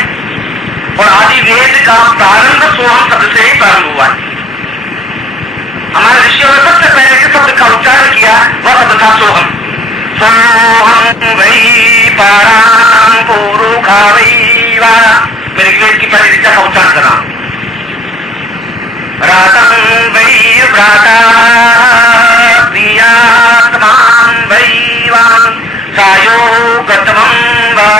और आदि वेद का प्रारंभ सोहम शब्द से ही प्रारंभ हुआ है। हमारे ऋषियों ने सबसे पहले जिस शब्द का उच्चारण किया वह शब्द था सोहम। सोहम वही पाराम पुरुखा वही वा। मैं ऋग्वेद की पहली ऋचा का उच्चारण कर रहा हूं। रातम वही व्राता प्रियात्मां वही वां सायो गतवं वा।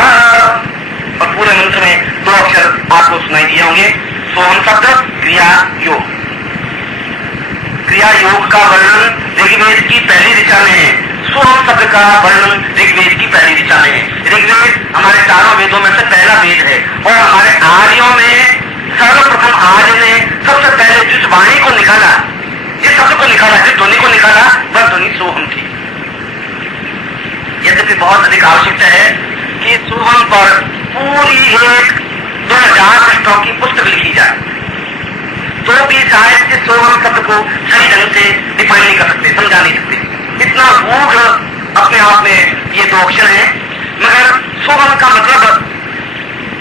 और पूरे मंत्र में दो अक्षर आपको सुनाई दिए होंगे, सोहम शब्द क्रिया योग। क्रिया योग का वर्णन ऋग्वेद की पहली ऋचा में है, सोहम शब्द का वर्णन ऋग्वेद की पहली ऋचा में है। ऋग्वेद हमारे चारों वेदों में से पहला वेद है, और हमारे आर्यों में सर्वप्रथम आर्य ने सबसे पहले जिस वाणी को निकाला, जिस शब्द को निकाला, जिस ध्वनि को निकाला, वह ध्वनि सोहम थी। यद्यपि बहुत अधिक आवश्यकता है कि सोहम पर पूरी एक 2000 पृष्ठों की पुस्तक लिखी जाए, तो भी शायद इस सोहम शब्द को सही ढंग से डिफाइन नहीं कर सकते, समझा नहीं सकते। इतना गूढ़ अपने आप में ये दो अक्षर है। मगर सोहम का मतलब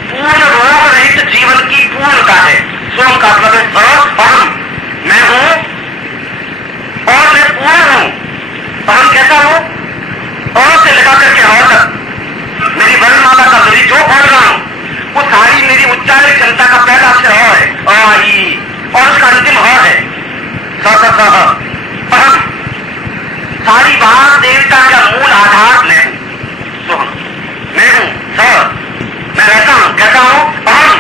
पूर्ण रोग रहित जीवन की पूर्णता है। सोहम का मतलब है अहम, मैं हूं और मैं पूर्ण हूं। अहम कैसा हूं? अ से लगा करके अ तक मेरी वर्णमाला का, मेरी जो बोल रहा हूं वो सारी मेरी उच्चारण क्षमता का पहला अक्षर अ है, अ ई, और उसका अंतिम ह है, स स स अहम। सारी बात देवता का मूल आधार मैं हूं, सोहम। मैं हूं स, मैं रहता हूं, कहता हूं अहम,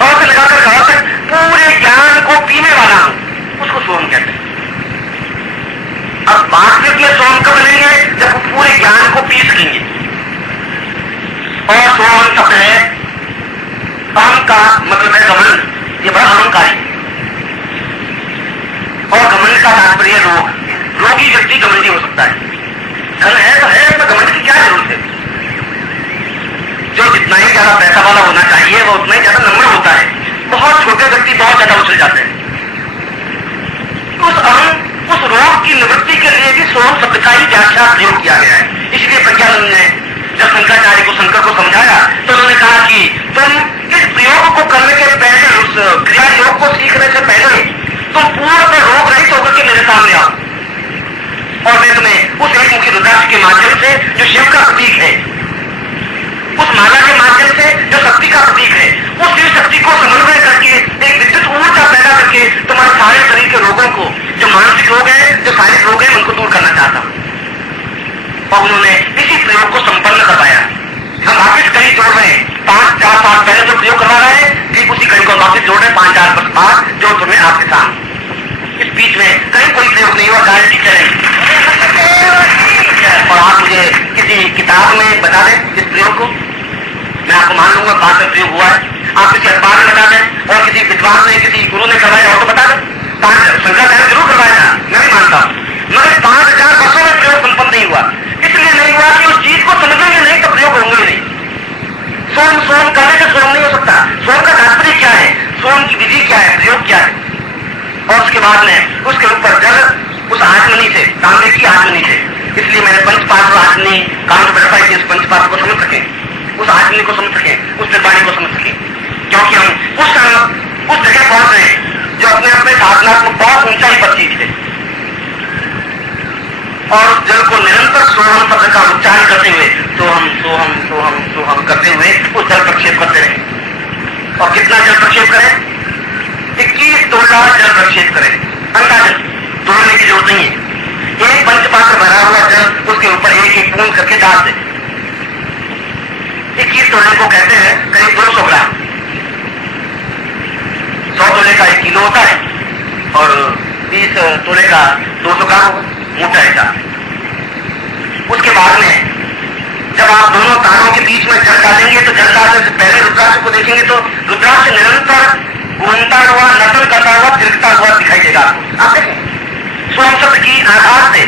अ से लगाकर ख तक पूरे ज्ञान को पीने वाला हूं, उसको सोहम कहते हैं। अब वास्तविक में सोहम कब बनेंगे? जब वो पूरे ज्ञान को पी सकेंगे। और सोहम शब्द है, अहम का मतलब है घमंड, ये बड़ा अहंकारी। और घमंड का तात्पर्य रोग, रोगी व्यक्ति घमंडी हो सकता है। धन है तो है, तो घमंड की क्या जरूरत है? जो जितना ही ज्यादा पैसा वाला होना चाहिए वो उतना ही ज्यादा नम्र होता है। बहुत छोटे व्यक्ति बहुत ज्यादा उछल जाते हैं। उस अहम, उस रोग की निवृत्ति के लिए भी सोहम शब्द का ही व्याख्या प्रयोग किया गया है। इसलिए प्रज्ञानंद ने जब शंकराचार्य को शंकर को समझाया तो उन्होंने कहा कि तुम इस प्रयोग को करने के पहले, उस क्रिया योग को सीखने से पहले तुम पूर्ण रोग रहित होकर के मेरे सामने आओ, और मैं तुम्हें उस एक मुखी रुद्राक्ष के माध्यम से जो शिव का प्रतीक है, उस माला के माध्यम से जो शक्ति का प्रतीक है, उस शिव शक्ति को समन्वय करके एक विद्युत ऊर्जा पैदा करके तुम्हारे सारे शरीर के रोगों को, जो मानसिक रोग है, जो शारीरिक रोग है, उनको दूर करना चाहता हूं। और उन्होंने इसी प्रयोग को संपन्न करवाया। हम वापिस कहीं जोड़ रहे हैं, 5-4 साल पहले जो प्रयोग करवा रहे हैं, ठीक उसी कहीं को वापिस जोड़ रहे हैं 5-4 वर्ष बाद, जो तुम्हें आपके सामने। इस बीच में कहीं कोई प्रयोग नहीं हुआ, गारंटी करें। और आप मुझे किसी किताब में बता दें इस प्रयोग को, मैं आपको मान लूंगा बाद में प्रयोग हुआ है। आप किसी अखबार में बता दें, और किसी विद्वान ने, किसी गुरु ने करवाया हो तो बता दें। शंकराचार्य जरूर करवाया था, मैं भी मानता हूं, मगर 5,000 वर्षों में प्रयोग संपन्न नहीं हुआ। इसलिए नहीं हुआ कि उस चीज को समझेंगे नहीं तो प्रयोग होंगे नहीं। सोम सोम करने से सोम नहीं हो सकता। सोम का तात्पर्य क्या है, सोम की विधि क्या है, प्रयोग क्या है। और उसके बाद में उसके ऊपर जल उस आत्मनी से, तांबे की आत्मनी से, इसलिए मैंने पंचपात्र आत्मनी काम को बैठाई थी, उस पंचपात्र को समझ सके, उस आत्मनी को समझ सके, उस निर्वाणी को समझ सके। क्योंकि हम उस जगह पहुंच रहे हैं जो अपने आप में साधनात्मक बहुत ऊंचाई पर चीज है। और उस जल को निरंतर सोहम शब्द का उच्चारण करते हुए, सोहम सोहम सोहम सोहम करते हुए उस जल प्रक्षेप करते रहे। जल प्रक्षेप करें, 21 तोला जल प्रक्षेप करें, अंदाजन तोड़ने की जरूरत नहीं है। एक पंचपात्र भरा हुआ जल उसके ऊपर एक एक बूंद करके डाल दे। 21 तोले को कहते हैं करीब 200 ग्राम। 100 तोले का 1 किलो होता है और 20 तोले का 200 ग्राम मोटा हिसाब। उसके बाद में जब आप दोनों तारों के बीच में जल डालेंगे तो जल डालने से पहले रुद्राक्ष को देखेंगे तो रुद्राक्ष निरंतर घूमता हुआ, नकल करता हुआ, तिरकता हुआ दिखाई देगा आपको। आप देखें स्वयं शब्द की आधार से,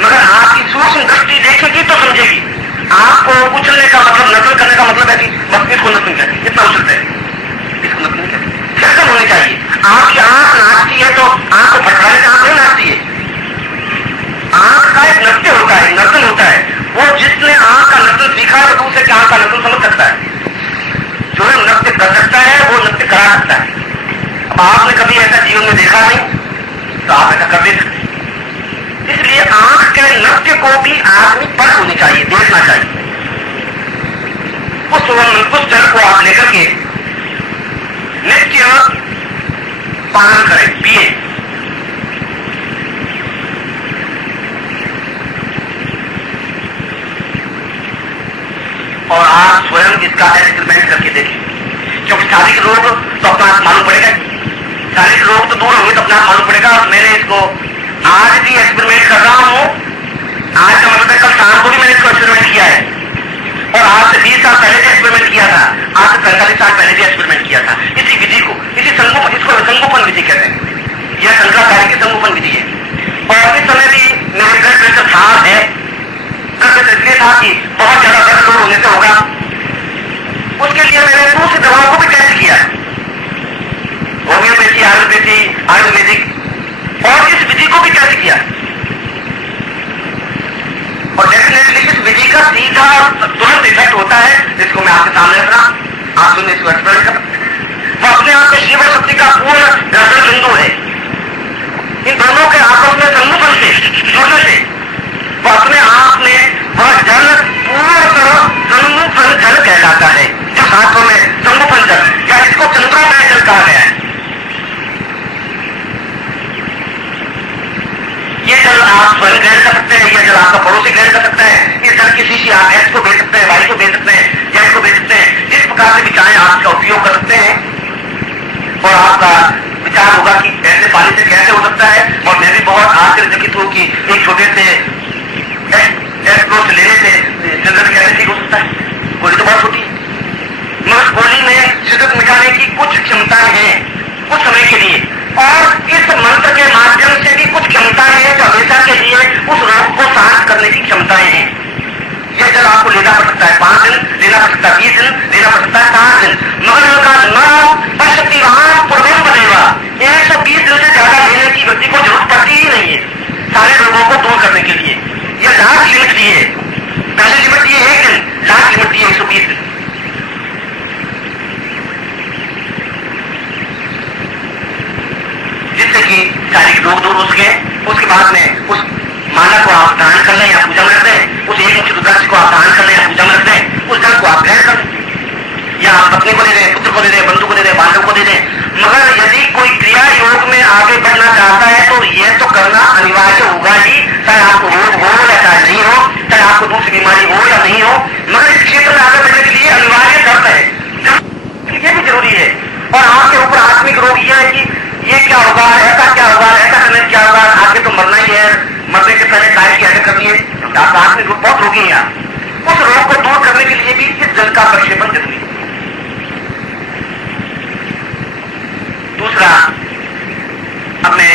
मगर आपकी सूक्ष्म दृष्टि देखेगी तो समझेगी। आपको उछलने का मतलब, नकल करने का मतलब है कि बस इसको नकल कहते, इतना उछलते हैं, इसको नकल नहीं कहते। सर्कल होनी चाहिए। आपकी आंख नाचती है तो आंख को फटकाने से आंख नहीं नाचती है। आंख का एक नृत्य होता है, नर्तन होता है। वो जिसने आंख का नर्तन सीखा है तो उसे आंख का नर्तन समझ सकता है। जो नृत्य कर सकता है वो नृत्य करा सकता है। अब आपने कभी ऐसा जीवन में देखा नहीं तो आप ऐसा कर दे सकते। इसलिए आंख के नृत्य को भी आदमी पर होनी चाहिए, देखना चाहिए। उस जल को आप लेकर के नित्य पान करें, पिए। और आप स्वयं इसका एक्सपेरिमेंट करके देखें, क्योंकि शारीरिक रोग तो अपना मालूम पड़ेगा, शारीरिक रोग तो दूर होंगे तो अपना मालूम पड़ेगा। मैंने इसको आज भी एक्सपेरिमेंट कर रहा हूं। आज का मतलब है कल शाम को भी मैंने इसको एक्सपेरिमेंट किया है और आज से 20 साल पहले भी एक्सपेरिमेंट किया था, आज से 45 साल पहले भी एक्सपेरिमेंट किया था। इसी विधि को, इसी संगोपन, इसको संगोपन विधि कहते हैं। यह शंकराचार्य की संगोपन विधि है। और इस समय भी मेरे ब्लड प्रेशर था है, इसलिए था कि बहुत ज्यादा दर्द दूर होने से होगा। उसके लिए मैंने दूसरी दवाओं को भी टेस्ट किया, होम्योपैथी, आयुर्वेदी, आयुर्वेदिक, और इस विधि को भी टेस्ट किया। और डेफिनेटली इस विधि का सीधा तुरंत इफेक्ट होता है, जिसको मैं आपके सामने रख रहा हूं। आप सुनिए, इसको एक्सप्लेन कर सकते हैं। वो अपने आप में शिव और शक्ति का पूर्ण घर्षण बिंदु है। इन दोनों के आपस में संगोपन से, जुड़ने से वो अपने आप में वह जल पूर्ण संगोपन जल कहलाता है, जो शास्त्रों में संगोपन जल या इसको चंद्रोदय जल कहा गया है। ये जल आप स्वयं ग्रहण कर सकते हैं, यह जल आपका पड़ोसी ग्रहण कर सकता है। इस जल की शीशी आप एक्स को भेज सकते हैं, वाई को भेज सकते हैं, जेड को भेज सकते हैं। इस प्रकार से भी चाहे आप इसका उपयोग कर सकते हैं। और आपका विचार होगा कि ऐसे पानी से कैसे हो सकता है। और मैं भी बहुत आश्चर्यचकित हूं कि एक छोटे से लेने से शिद्दत कैसे ठीक हो सकता है। गोली तो बहुत छोटी है, मगर गोली में शिद्दत मिटाने की कुछ क्षमताएं हैं कुछ समय के लिए, और इस मंत्र के माध्यम से भी कुछ क्षमताएं हैं जो हमेशा के लिए उस रोग को शांत करने की क्षमताएं हैं। यह जल आपको लेना पड़ सकता है 5 दिन, लेना पड़ सकता है 20 दिन, लेना पड़ सकता है 7 दिन, मगर उनका न पश्चिम पूर्वम बनेगा। 120 दिन से ज्यादा लेने की व्यक्ति को जरूरत पड़ती ही नहीं है सारे रोगों को दूर करने के लिए। यह लास्ट लिमिट दी है, पहले लिमिट दी है 1 दिन, लास्ट लिमिट दी है 120 दिन। जिससे कि शारीरिक रोग दूर हो सके। उसके बाद में उस माला को आप दान कर लें या पूजा में रख दें, उस एक मुख्य रुद्राक्ष को आप दान कर लें या पूजा में रख दें, उस जल को आप ग्रहण कर लें, या आप पत्नी को दे दें, पुत्र को दे दें, बंधु को दे दें, बांधव को दे दें। मगर यदि कोई क्रिया योग में आगे बढ़ना चाहता है तो यह तो करना अनिवार्य होगा ही, चाहे आपको रोग हो या चाहे नहीं हो, चाहे आपको दूसरी बीमारी हो या नहीं हो। मगर इस क्षेत्र में आगे बढ़ने के लिए अनिवार्य शर्त है, ये भी जरूरी है। और आपके ऊपर आत्मिक रोग यह है कि ये क्या होगा, ऐसा क्या होगा, ऐसा करने क्या होगा, आगे तो मरना ही है, मरने के पहले काय की ऐसे करनी है। आत्मिक रोग बहुत रोगी है। उस रोग को दूर करने के लिए भी इस जल का प्रक्षेपण जरूरी है। दूसरा, अब मैं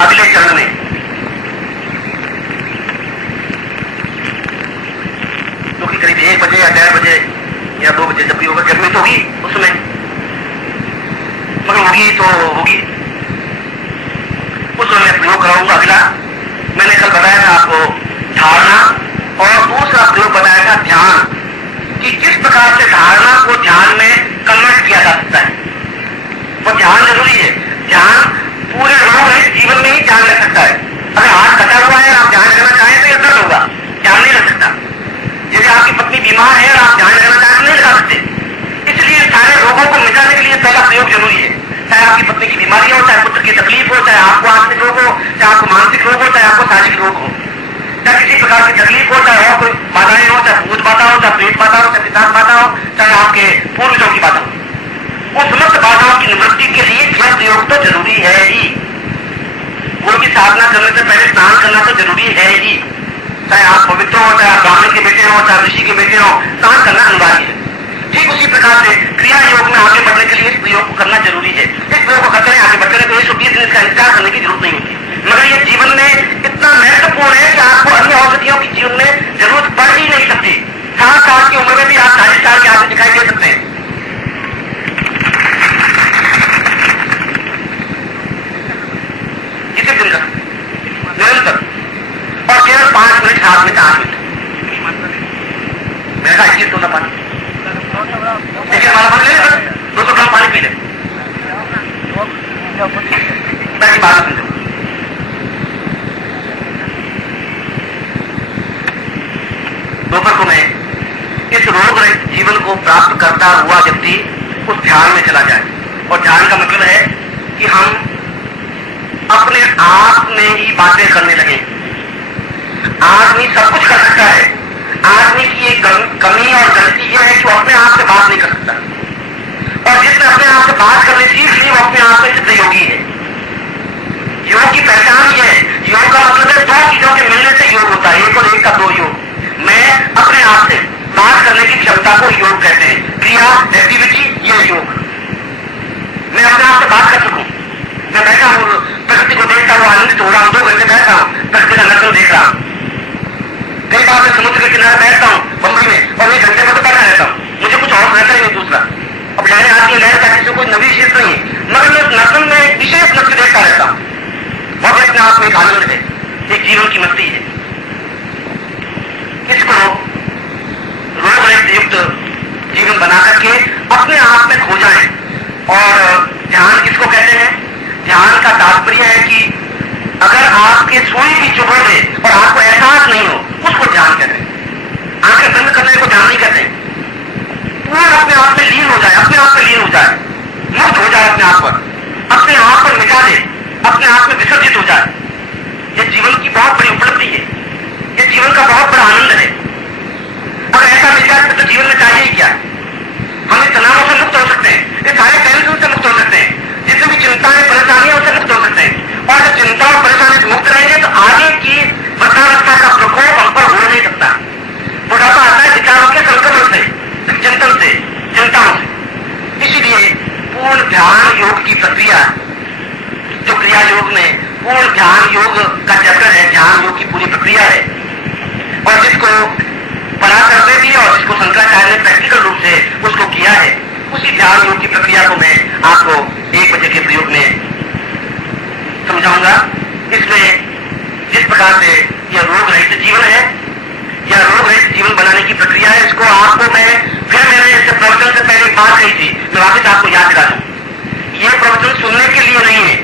अगले चरण में जो कि करीब 1 बजे या 1:30 बजे या 2 बजे जब भी होगा, गर्मी तो होगी उस समय, मगर होगी तो होगी, उस समय मैं प्रयोग कराऊंगा। अगला मैंने कल बताया था आपको धारणा, और दूसरा प्रयोग बताया था ध्यान, कि किस प्रकार से धारणा को ध्यान में कन्वर्ट किया जा सकता है। वो ध्यान जरूरी है। ध्यान पूरे रोग रहित जीवन में ही ध्यान रख सकता है। अगर हाथ कटा हुआ है आप ध्यान करना चाहें तो यह दर्द होगा, ध्यान नहीं रख सकता। यदि आपकी पत्नी बीमार है और आप ध्यान करना चाहें तो नहीं लगा सकते। क्रिया योग में आगे बढ़ने के लिए इस प्रयोग को करना जरूरी है। इस प्रयोग को करते हैं आगे बढ़ते हैं तो 120 दिन इसका इंतजार करने की जरूरत नहीं होती, मगर ये जीवन में इतना महत्वपूर्ण है कि आपको अन्य औषधियों की जीवन में जरूरत पड़ ही नहीं सकती। 60 साल की उम्र में भी आप 40 साल के आगे दिखाई दे सकते हैं। इसे दिन तक निरंतर और केवल 5 मिनट 7 मिनट 8 मिनट मेरा 21 तो पानी देखिए हमारा पानी ले लें, 200 ग्राम पानी पी लें, ताकि बात समझो। दोपहर को मैं इस रोग रहित जीवन को प्राप्त करता हुआ व्यक्ति उस ध्यान में चला जाए, और ध्यान का मतलब है कि हम अपने आप में ही बातें करने लगे। आदमी सब कुछ कर सकता है, आदमी की एक कमी और गलती यह है कि वो अपने आप से बात नहीं कर सकता, और जिसने अपने आप से बात करनी सीख ली वो अपने आप में सिद्ध योगी है। योग की पहचान यह है, योग का मतलब है 2 चीजों के मिलने से योग होता है, 1 और 1 का 2 योग। मैं अपने आप से बात करने की क्षमता को योग कहते हैं, क्रिया एक्टिविटी ये योग। मैं अपने आप से बात कर सकूं, मैं बैठा हूं प्रकृति को देखता हुआ आनंदित हो रहा हूं, 2 घंटे बैठा हूं प्रकृति का नजर देख रहा हूं। कई बार मैं समुद्र के किनारे बैठता हूं बम्बई में और 1 घंटे में तो बैठा रहता हूं, मुझे कुछ और रहता ही नहीं दूसरा। अब लहरें आती है, लहर जाती से कोई नवी विशेष नहीं है, मगर मैं उस नजर में एक विशेष नजर देखता रहता हूं। बहुत अपने आप में एक आनंद है, एक जीवन की मस्ती है। इसको रोग रहित युक्त जीवन बना करके अपने आप में खो जाएं। और ध्यान किसको कहते हैं? ध्यान का तात्पर्य है कि अगर आपके सुई भी चुभ दे और आपको एहसास नहीं हो, उसको ध्यान कहते हैं। आंखें बंद करने को ध्यान नहीं कहते, पूरा अपने आप में लीन हो जाए, अपने आप में लीन हो जाए, मुक्त हो जाए अपने आप पर, अपने आप पर मिटा दे, अपने आप में विसर्जित हो जाए। यह जीवन की बहुत बड़ी उपलब्धि है, यह जीवन का बहुत बड़ा आनंद है। अगर ऐसा मिल जाए तो जीवन में चाहिए ही क्या? हम इस तनावों से मुक्त हो सकते हैं, इस सारे टेंशन से मुक्त हो सकते हैं, जितनी भी चिंताएं परेशानियां उससे मुक्त हो सकते हैं। और जब चिंता और परेशानी से मुक्त रहेंगे तो आगे की वृद्धावस्था का प्रकोप हम पर हो नहीं सकता। बुढ़ापा आता है विचारों के संक्रमण से, चिंतन से, चिंताओं से। इसीलिए पूर्ण ध्यान योग की प्रक्रिया, जो क्रिया योग में पूर्ण ध्यान योग का चक्र है, ध्यान योग की पूरी प्रक्रिया है, और जिसको पढ़ा करते भी और जिसको शंकराचार्य ने प्रैक्टिकल रूप से उसको किया है, उसी ध्यान योग की प्रक्रिया को मैं आपको 1 बजे के प्रयोग में समझाऊंगा। इसमें जिस प्रकार से यह रोग रहित जीवन है, यह रोग रहित जीवन बनाने की प्रक्रिया है, इसको आपको मैंने इससे प्रवचन से पहले बात कही थी, मैं वापस आपको याद दिला दूं। यह प्रवचन सुनने के लिए नहीं है,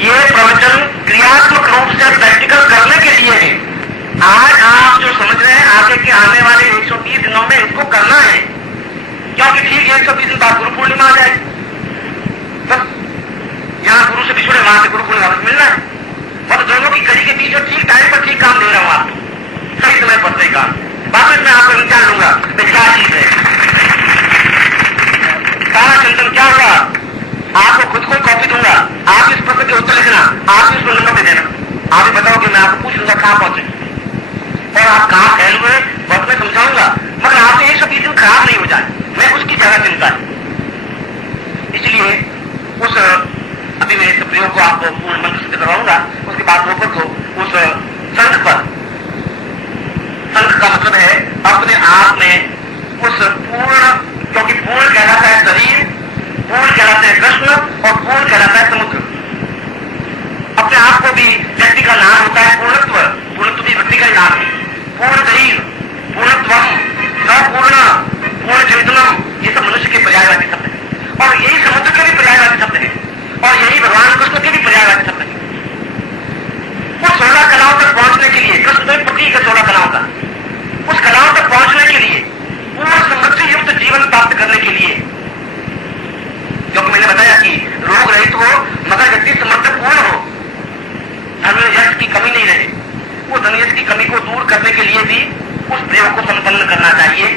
यह प्रवचन क्रियात्मक रूप से प्रैक्टिकल करने के लिए है। आज आप जो समझ रहे हैं आगे के आने वाले 120 दिनों में इसको करना है, क्योंकि ठीक 120 दिन बाद गुरु पूर्णिमा आ जाएगी। बस यहाँ गुरु से बिछड़े, वहां से गुरु पूर्णिमा मिलना है, और दोनों की कड़ी के बीच और ठीक टाइम पर ठीक काम दे रहा हूं आपको, सही समय पर सही काम। वापस मैं आपको निकाल लूंगा क्या चीज है सारा चिंतन क्या होगा। आपको खुद को कॉपी दूंगा, आप इस प्रश्न के उत्तर लिखना, आप इस पर नंबर दे देना, आप ही बताओ कि मैं आपको पूछ लूंगा कहां पहुंचे और आप कहां फैल हुए, बहुत मैं समझाऊंगा, मगर आपसे 120 दिन खराब नहीं हो जाए, मैं उसकी ज्यादा चिंता है। इसलिए उस अभी मैं इस प्रयोग को आपको पूर्ण मंत्र सिद्ध करवाऊंगा, उसके बाद ऊपर को उस संघ पर, संघ का मतलब है अपने आप में उस पूर्ण, क्योंकि पूर्ण कहलाता है शरीर, पूर्ण कहलाता है कृष्ण और पूर्ण कहलाता है समुद्र। अपने आप को भी व्यक्ति का नाम होता है पूर्णत्व, पूर्णत्व भी व्यक्ति का नाम है। पूर्ण शरीर, पूर्णत्वम, संपूर्ण, पूर्ण चिंतनम, ये सब मनुष्य के पर्यायवाची शब्द है, और यही समुद्र के भी पर्यायवाची शब्द है, और यही भगवान कृष्ण के भी पर्यायवाची शब्द है। उस 16 कलाओं तक पहुंचने के लिए, कृष्ण में प्रतीक है 16 कलाओं का, उस कलाओं तक पहुंचने के लिए, पूर्ण समृद्धि युक्त जीवन प्राप्त करने के लिए, क्योंकि मैंने बताया कि रोग रहित हो मगर व्यक्ति समृद्ध पूर्ण हो, धन यश की कमी नहीं रहे, वो धन यश की कमी को दूर करने के लिए भी उस प्रयोग को संपन्न करना चाहिए,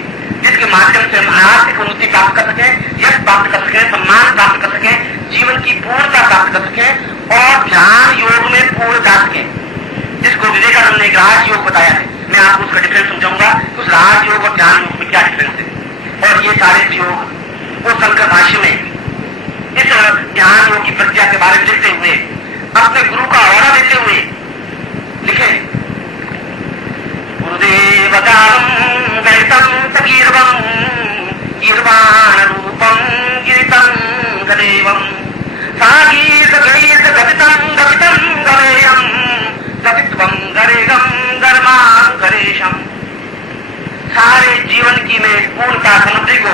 जिसके माध्यम से हम आर्थिक उन्नति प्राप्त कर सके, यश प्राप्त कर सके, सम्मान प्राप्त कर सके, जीवन की पूर्णता प्राप्त कर सके और ध्यान योग में पूर्ण जा सके, जिसको विवेकानंद ने एक राज योग बताया है। मैं आपको उसका डिफरेंस समझाऊंगा कि उस राज योग और ध्यान योग में क्या डिफरेंस है, और ये सारे प्रयोग वो शंकर भाष्य में इस ध्यान योग की प्रक्रिया के बारे में लिखते हुए अपने गुरु का हवाला देते हुए लिखे, गुरुदेव दानम वैतम तकीर्वम कीर्वाण रूपम गिरितम गदेवम सागीत गणित गवितम गवितम गवेयम गवित्वम गरेगम गर्मान गरेशम। सारे जीवन की मैं पूर्णता समुद्री को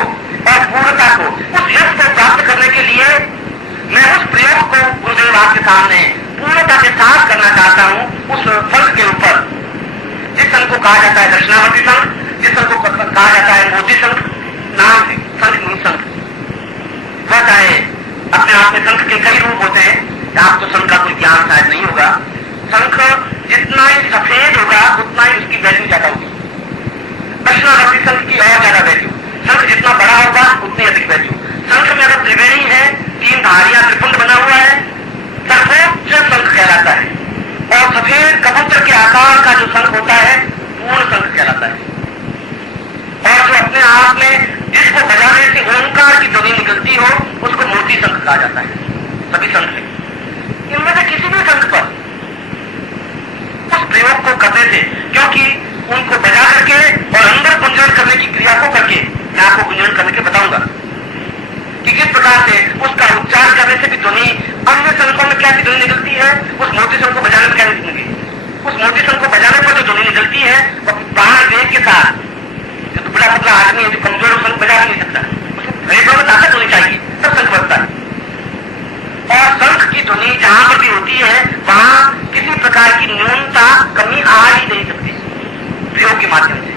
और पूर्णता को उस यश को प्राप्त करने के लिए मैं उस प्रयोग को गुरुदेव आपके सामने पूर्णता के साथ करना चाहता हूं। उस संघ के ऊपर जिस संघ को कहा जाता है दक्षिणावर्ती संघ, जिस संघ को कहा जाता है मोदी संघ, नाम संघ नहीं संघ, वह चाहे अपने आप में संघ के कई रूप होते हैं। आपको संघ का कोई ज्ञान शायद नहीं होगा। संघ जितना ही सफेद होगा उतना ही उसकी वैल्यू ज्यादा होगी। दक्षिणावर्ती संघ की और ज्यादा वैल्यू, संघ जितना बड़ा होगा उतनी अधिक वैल्यू। संघ में अगर त्रिवेणी है, तीन धारियां त्रिपुंड बना हुआ है, सर्वोच्च संघ कहलाता है। और सफेद कबूतर के आकार का जो संघ होता है पूर्ण संघ कहलाता है। और जो अपने आप में जिसको बजाने से ओंकार की ध्वनि निकलती हो उसको मोती संघ कहा जाता है। सभी संघ से इनमें से किसी भी संघ पर उस प्रयोग को करने से, क्योंकि उनको बजा करके और अंदर गुंजन करने की क्रिया को करके मैं आपको गुंजन करने के बताऊंगा कि किस प्रकार से उसका उच्चार करने से भी ध्वनि अन्य संघों में कैसी ध्वनि निकलती है, उस मोती संघ को बजाने में क्या निकलती है। उस मोती संघ को बजाने पर जो ध्वनि निकलती है वो प्राण वेग के साथ, जो दुबला पतला आदमी है जो कमजोर संघ बजा नहीं सकता, उसको वेगों में ताकत होनी चाहिए तब संघ बजता है। और शंख की ध्वनि जहां पर भी होती है वहां किसी प्रकार की न्यूनता कमी आ ही नहीं सकती प्रयोग के माध्यम से।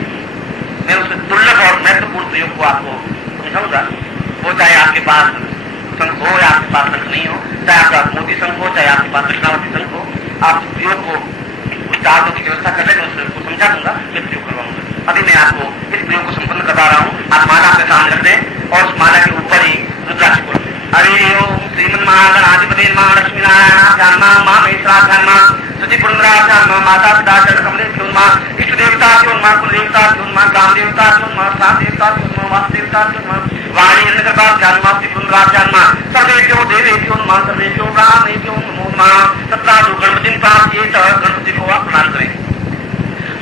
मैं उस दुर्लभ और महत्वपूर्ण प्रयोग को आपको समझाऊंगा। वो चाहे आपके पास संघ हो या आपके पास संघ नहीं हो, चाहे आपका मोदी संघ हो चाहे आपके पास दक्षिणावर्ती संघ हो, आप प्रयोग को उच्चारणों की व्यवस्था कर लेंगे, उसको समझा दूंगा, फिर प्रयोग करवाऊंगा। अभी मैं आपको इस प्रयोग को संपन्न करवा रहा हूँ। आप माला अपने सामने रखते हैं और उस माला के ऊपर ही रुद्राक्ष बोलते हैं। हरि ओम श्रीमन महागणाधिपति मां लक्ष्मी नारायण मां महेश्वरा सची पुण्यराम माता पिता चरण कमले उन्मा इष्ट देवता उन्मा कुल देवता उन्मा ग्राम देवता उन्मा सात देवता उन्मा वास देवता उन्मा वाणी कृपा जन्मास्ति पुण्यराम सर्वेभ्यो देवेभ्यो उन्मा सर्वेभ्यो ब्राह्मणेभ्यो नमो नमः। तथा जो गणपति प्राप्त ये गणपति को आप प्रणाम करें।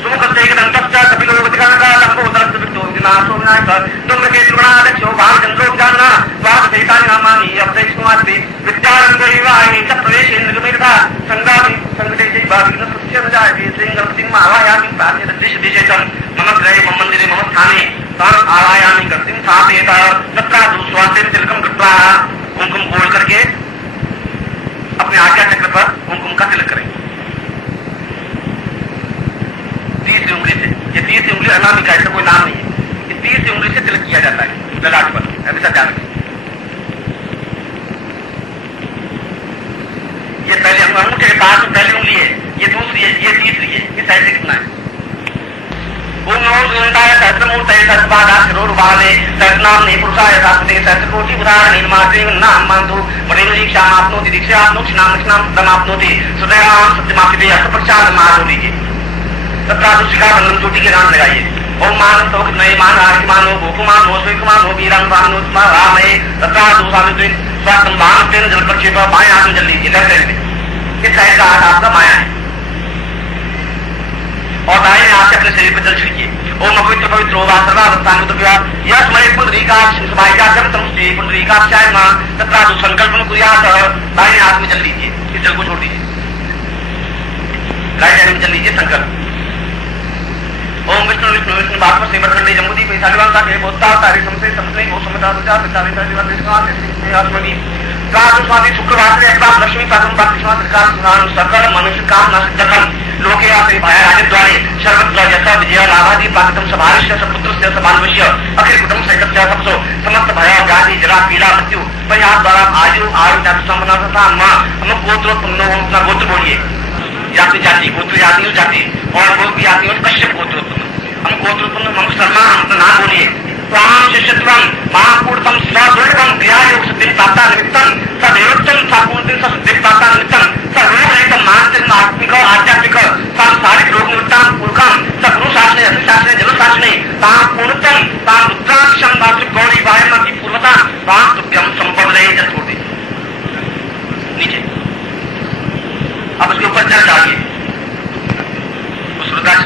सुमुखस्ते एकदंतश्च कपिलोपतिकर्णका लंबोदरस्य विष्णु विनाशो विनायक तुम्रके त्रिगुणाध्यक्षो भावचन्द्रो विजानना द्वादशैतानि नामानि अवतैष्णुमास्ति विद्यारम्भेवाहि च प्रवेशेन्द्रगमेधा संगामि संगते चैवाविघ्नस्य न जायते श्रीगणपतिम् आवाहयामि प्रार्थयत दिश च मम गृहे मम मन्दिरे मम स्थाने ताम् आवाहयामि गणपतिं स्थापयेत। तत्र स्वास्थ्य तिलकं कृत्वा कुमकुम बोल करके अपने आज्ञा चक्र पर कुमकुम का तिलक करें। तीसरी उंगली से, ये तीसरी उंगली अनामिका, इसका कोई नाम नहीं है, ये तीसरी उंगली से तिलक किया जाता है ललाट पर, हमेशा ध्यान रखें। ये पहले अंगूठे के पास पहली उंगली है, ये दूसरी है, ये तीसरी है, ये साइड से कितना है। ओम नमो सुंदराय सहस्रमूर्तये सहस्रपादाक्षरोरुबाले सहस्रनाम्ने पुरुषाय शाश्वते सहस्रकोटि उदाहरणे नमाते नाम मान्तु परेन्द्रीक्षाम् आपनोति दीक्षाप्नोति नाम समाप्नोति सदयाम सत्यमापिते अष्टप्रचार मानो लीजिए। तथा शिखा बंधन चोटी के नाम लगाइए। ओम मान तो नये मान आहिमानो गोकुमानो स्वीकुमानो वीरं भानो रामये तथा दूसामित्रे स्वास्थ्य बाण तेन जल प्रक्षेप बाएं हाथ में जल लीजिए, लेफ्ट हैंड में। इस साइड का हाथ आपका माया है और दाहिने हाथ से अपने शरीर पर जल छिड़किए। ओम अपवित्र पवित्र होगा सर्वावस्थानुद्रव्या यश मय पुंडरीकाक्ष सभायाजम तमस्ते पुंडरीकाक्षाय मां तथा जो संकल्पन कुर्यात् दाहिने हाथ में जल लीजिए, इस जल को छोड़ दीजिए, राइट हैंड में जल लीजिए संकल्प। ओम विष्णु विष्णु विष्णु बात्म से बरखंडे जम्बूदी पैसालिवांता के बोधता तारी समसे समसे को समता विचार पितावे तारीवान विश्वास से आत्मनि प्रातः स्वामी शुक्रवार से अक्राम लक्ष्मी पादम पाकिस्तान सरकार सुनान सकल मनुष्य काम न सकल लोके आते भाया राजद्वारे सर्वत्र यथा विजय लाभादि पाकितम सभारिष्य सपुत्र से समानवश्य अखिल कुटुंब सहित सबसो समस्त भय व्याधि जरा पीड़ा मृत्यु परिहार द्वारा आयु आयु संपन्ना तथा मां हम गोत्र पुण्य अपना गोत्र बोलिए, जाति जाति गोत्र जाति जाति और लोग भी जाति और कश्यप गोत्रोत्तम हम गोत्रोत्तम हम शर्मा हम अपना नाम बोलिए। स्वाम शिष्यत्वम महापूर्तम स्वदुर्गम क्रियायोग सिद्धिं प्राप्ता निमित्तम सदैवोत्तम सापूर्तिं ससिद्धिं प्राप्ता निमित्तम सर्वोपरितम मानसिक आत्मिक आध्यात्मिक सांसारिक रोग निवृत्तां पूर्वकम सगुरु शासने अति शासने जल शासने तां पूर्णतम तां रुद्राक्षं वासुक गौरी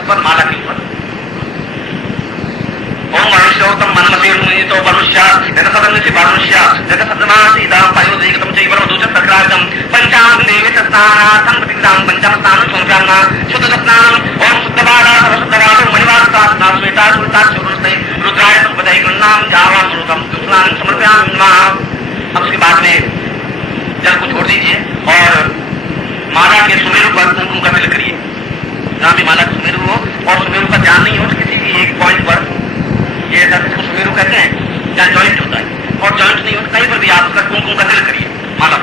ऊपर, माला के ऊपर। ओम मनुष्योत्तम मनमते तो मनुष्य यथा सदन से मनुष्य यथा सदमासी दाम पायोदेकतम चैव वदुचत तक्राजम पंचांग देवी स्नानार्थम प्रतिदां पंचम स्नानं संक्रामना शुद्ध स्नानं ओम शुद्धवादा सर्वशुद्धवादो मणिवादा स्नान श्वेता सुलता चुरुस्ते रुद्राय संपदाय गन्नाम जावा मरुतम स्नानं समर्पयामि नमः। अब उसके बाद में जल को छोड़ दीजिए और माला के सुमेरु पर कुमकुम का तिलक करिए। जहाँ भी माला का सुमेरु हो और सुमेरु का ध्यान नहीं हो तो किसी भी एक पॉइंट पर, ये इसको सुमेरु कहते हैं, जहाँ जॉइंट होता है, और जॉइंट नहीं होता कहीं पर भी आप उसका कुमकुम का तिलक करिए माला।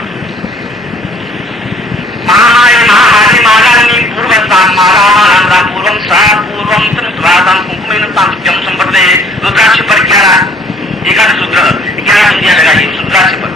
महामाय महामारी मालानी पूर्वस्तां माला मालां पूर्वं सा पूर्वं तनुस्वादां कुमकुमेन तांत्यं संपदे। रुद्राक्ष पर 11 रुद्र 11 बिंदियां लगाइए रुद्राक्ष पर।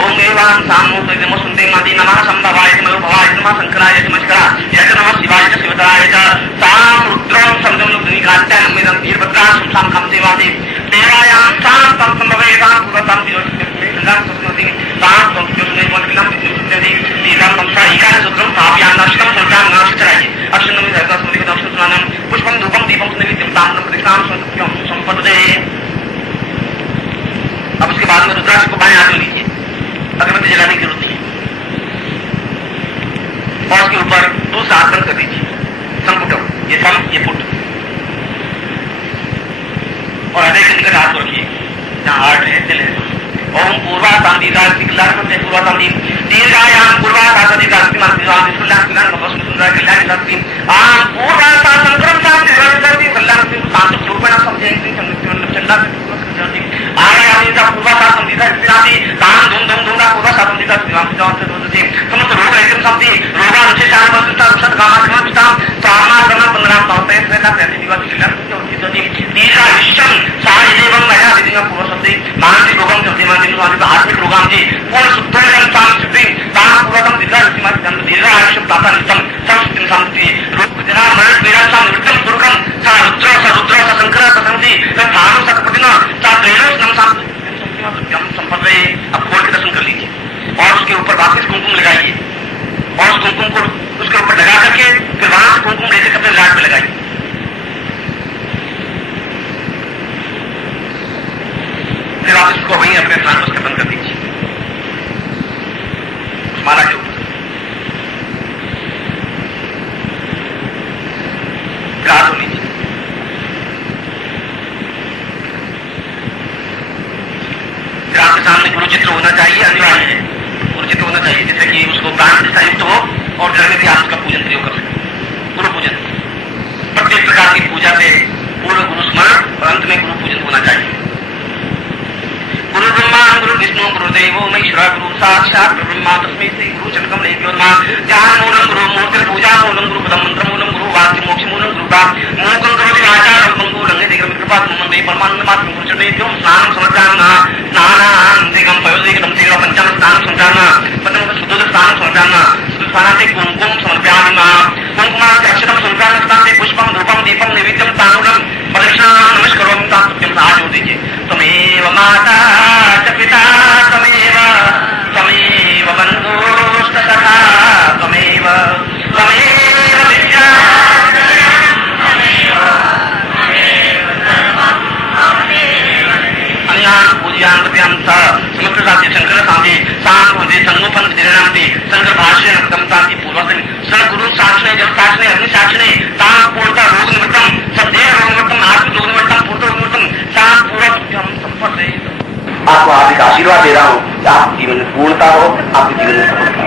ओम एवां सामूहिक नमो सुंदे मादी नमः संभवाय नमो भवाय नमः शंकराय नमस्कार यज नमः शिवाय शिवताय च साम रुद्रं समदं निकात्य नमिदं वीरभद्रां सुसाम कम देवादि देवायां साम तम संभवेतां पुरतां विरोचितं सुस्मति साम तम ज्योतिर्मय वंदनं विद्युत्ति दीर्घं तमसा एकादश सूत्रं स्थापयामि नष्टं संतां नाशचराय अक्षरं विधर्ता स्मृति दक्षिणानं पुष्पं धूपं दीपं नैवेद्यं ताम्रं प्रतिष्ठां संत्यं संपदे। अब उसके बाद में रुद्राक्ष को बाएं हाथ में लीजिए, अगरबत्ती जलाने की जरूरत नहीं है, और उसके ऊपर दूसरा हाथ बंद कर दीजिए, संपुटम, ये सम ये पुट, और हृदय के निकट हाथ को रखिए जहाँ हार्ट है, दिल है। ओम पूर्वा दीर्घायाम पूर्वा मानसिक रोगम आत्मिक रोगाम जी पूर्ण शुद्धम दीर्घ आयुष्य प्राप्त संस्कृति शांति रोग जना मरण पीड़ा निवृत्तम दुर्गम सा रुद्र स शंकर स संधि स्थानु सत्पतिन सा प्रेरणा नम सत्यम संपदे। अब खोल के दर्शन कर लीजिए और उसके ऊपर वापस कुमकुम लगाइए, और उस कुमकुम को उसके ऊपर लगा करके फिर वहां से कुमकुम लेकर अपने लाट पे लगाइए। फिर आप इसको वहीं अपने स्थान पर स्थापन कर दीजिए उस माला के ऊपर। हाथ हो लीजिए, फिर आपके सामने गुरु चित्र होना चाहिए, अनिवार्य है गुरु चित्र होना चाहिए, जिससे कि उसको प्राण प्रतिष्ठा युक्त हो और घर में भी आप उसका पूजन प्रयोग कर सकें। गुरु पूजन प्रत्येक प्रकार की पूजा से पूर्व गुरु स्मरण और अंत में गुरु पूजन होना चाहिए। गुरु ब्रह्मा गुरु विष्णु गुरुदेवो महेश्वर गुरु साक्षात ब्रह्मा तस्मै श्री गुरु चरणकम नमः। ज्ञान मूलम गुरु मूर्ति पूजा मूलम गुरु पदम मंत्र मूलम गुरु वाक्य मोक्ष मूलम गुरु का मूकं करोति वाचारं पंगु लंघे देकं कृपा मंदे परमानंद मात्र गुरुचरणे त्वं स्नानं समर्पयामि स्नानां देकं पयोदेकं तेन पंचम स्नानं समर्पयामि पदं शुद्ध स्नानं समर्पयामि शुद्ध स्नानाते कुमकुम समर्पयामि कुमकुमाते अक्षतं समर्पयामि स्नानाते पुष्पं धूपं दीपं नैवेद्यं ताम्बूलं प्रदक्षिणां नमस्करोमि तां सत्यं साहाय्यो दीजिए। त्वमेव माता च पिता त्वमेव बन्धुश्च सखा त्वमेव विद्या अन्यान् पूज्यान् कृत्यान् समस्त शांति शंकर शांति सांति संगोपन दिनांति शंकर भाष्य नक्तम शांति पूर्वक सदगुरु साक्षणे जल साक्षणे अग्नि साक्षणे तां पूर्णता रोग निवृत्तम सदैव रोग निवृत्तम आत्म रोग निवृत्तम पूर्ण रोग निवृत्तम तां पूर्वक संपदे। आपको हार्दिक आशीर्वाद दे रहा हूँ कि आपके जीवन में पूर्णता हो, आपके जीवन में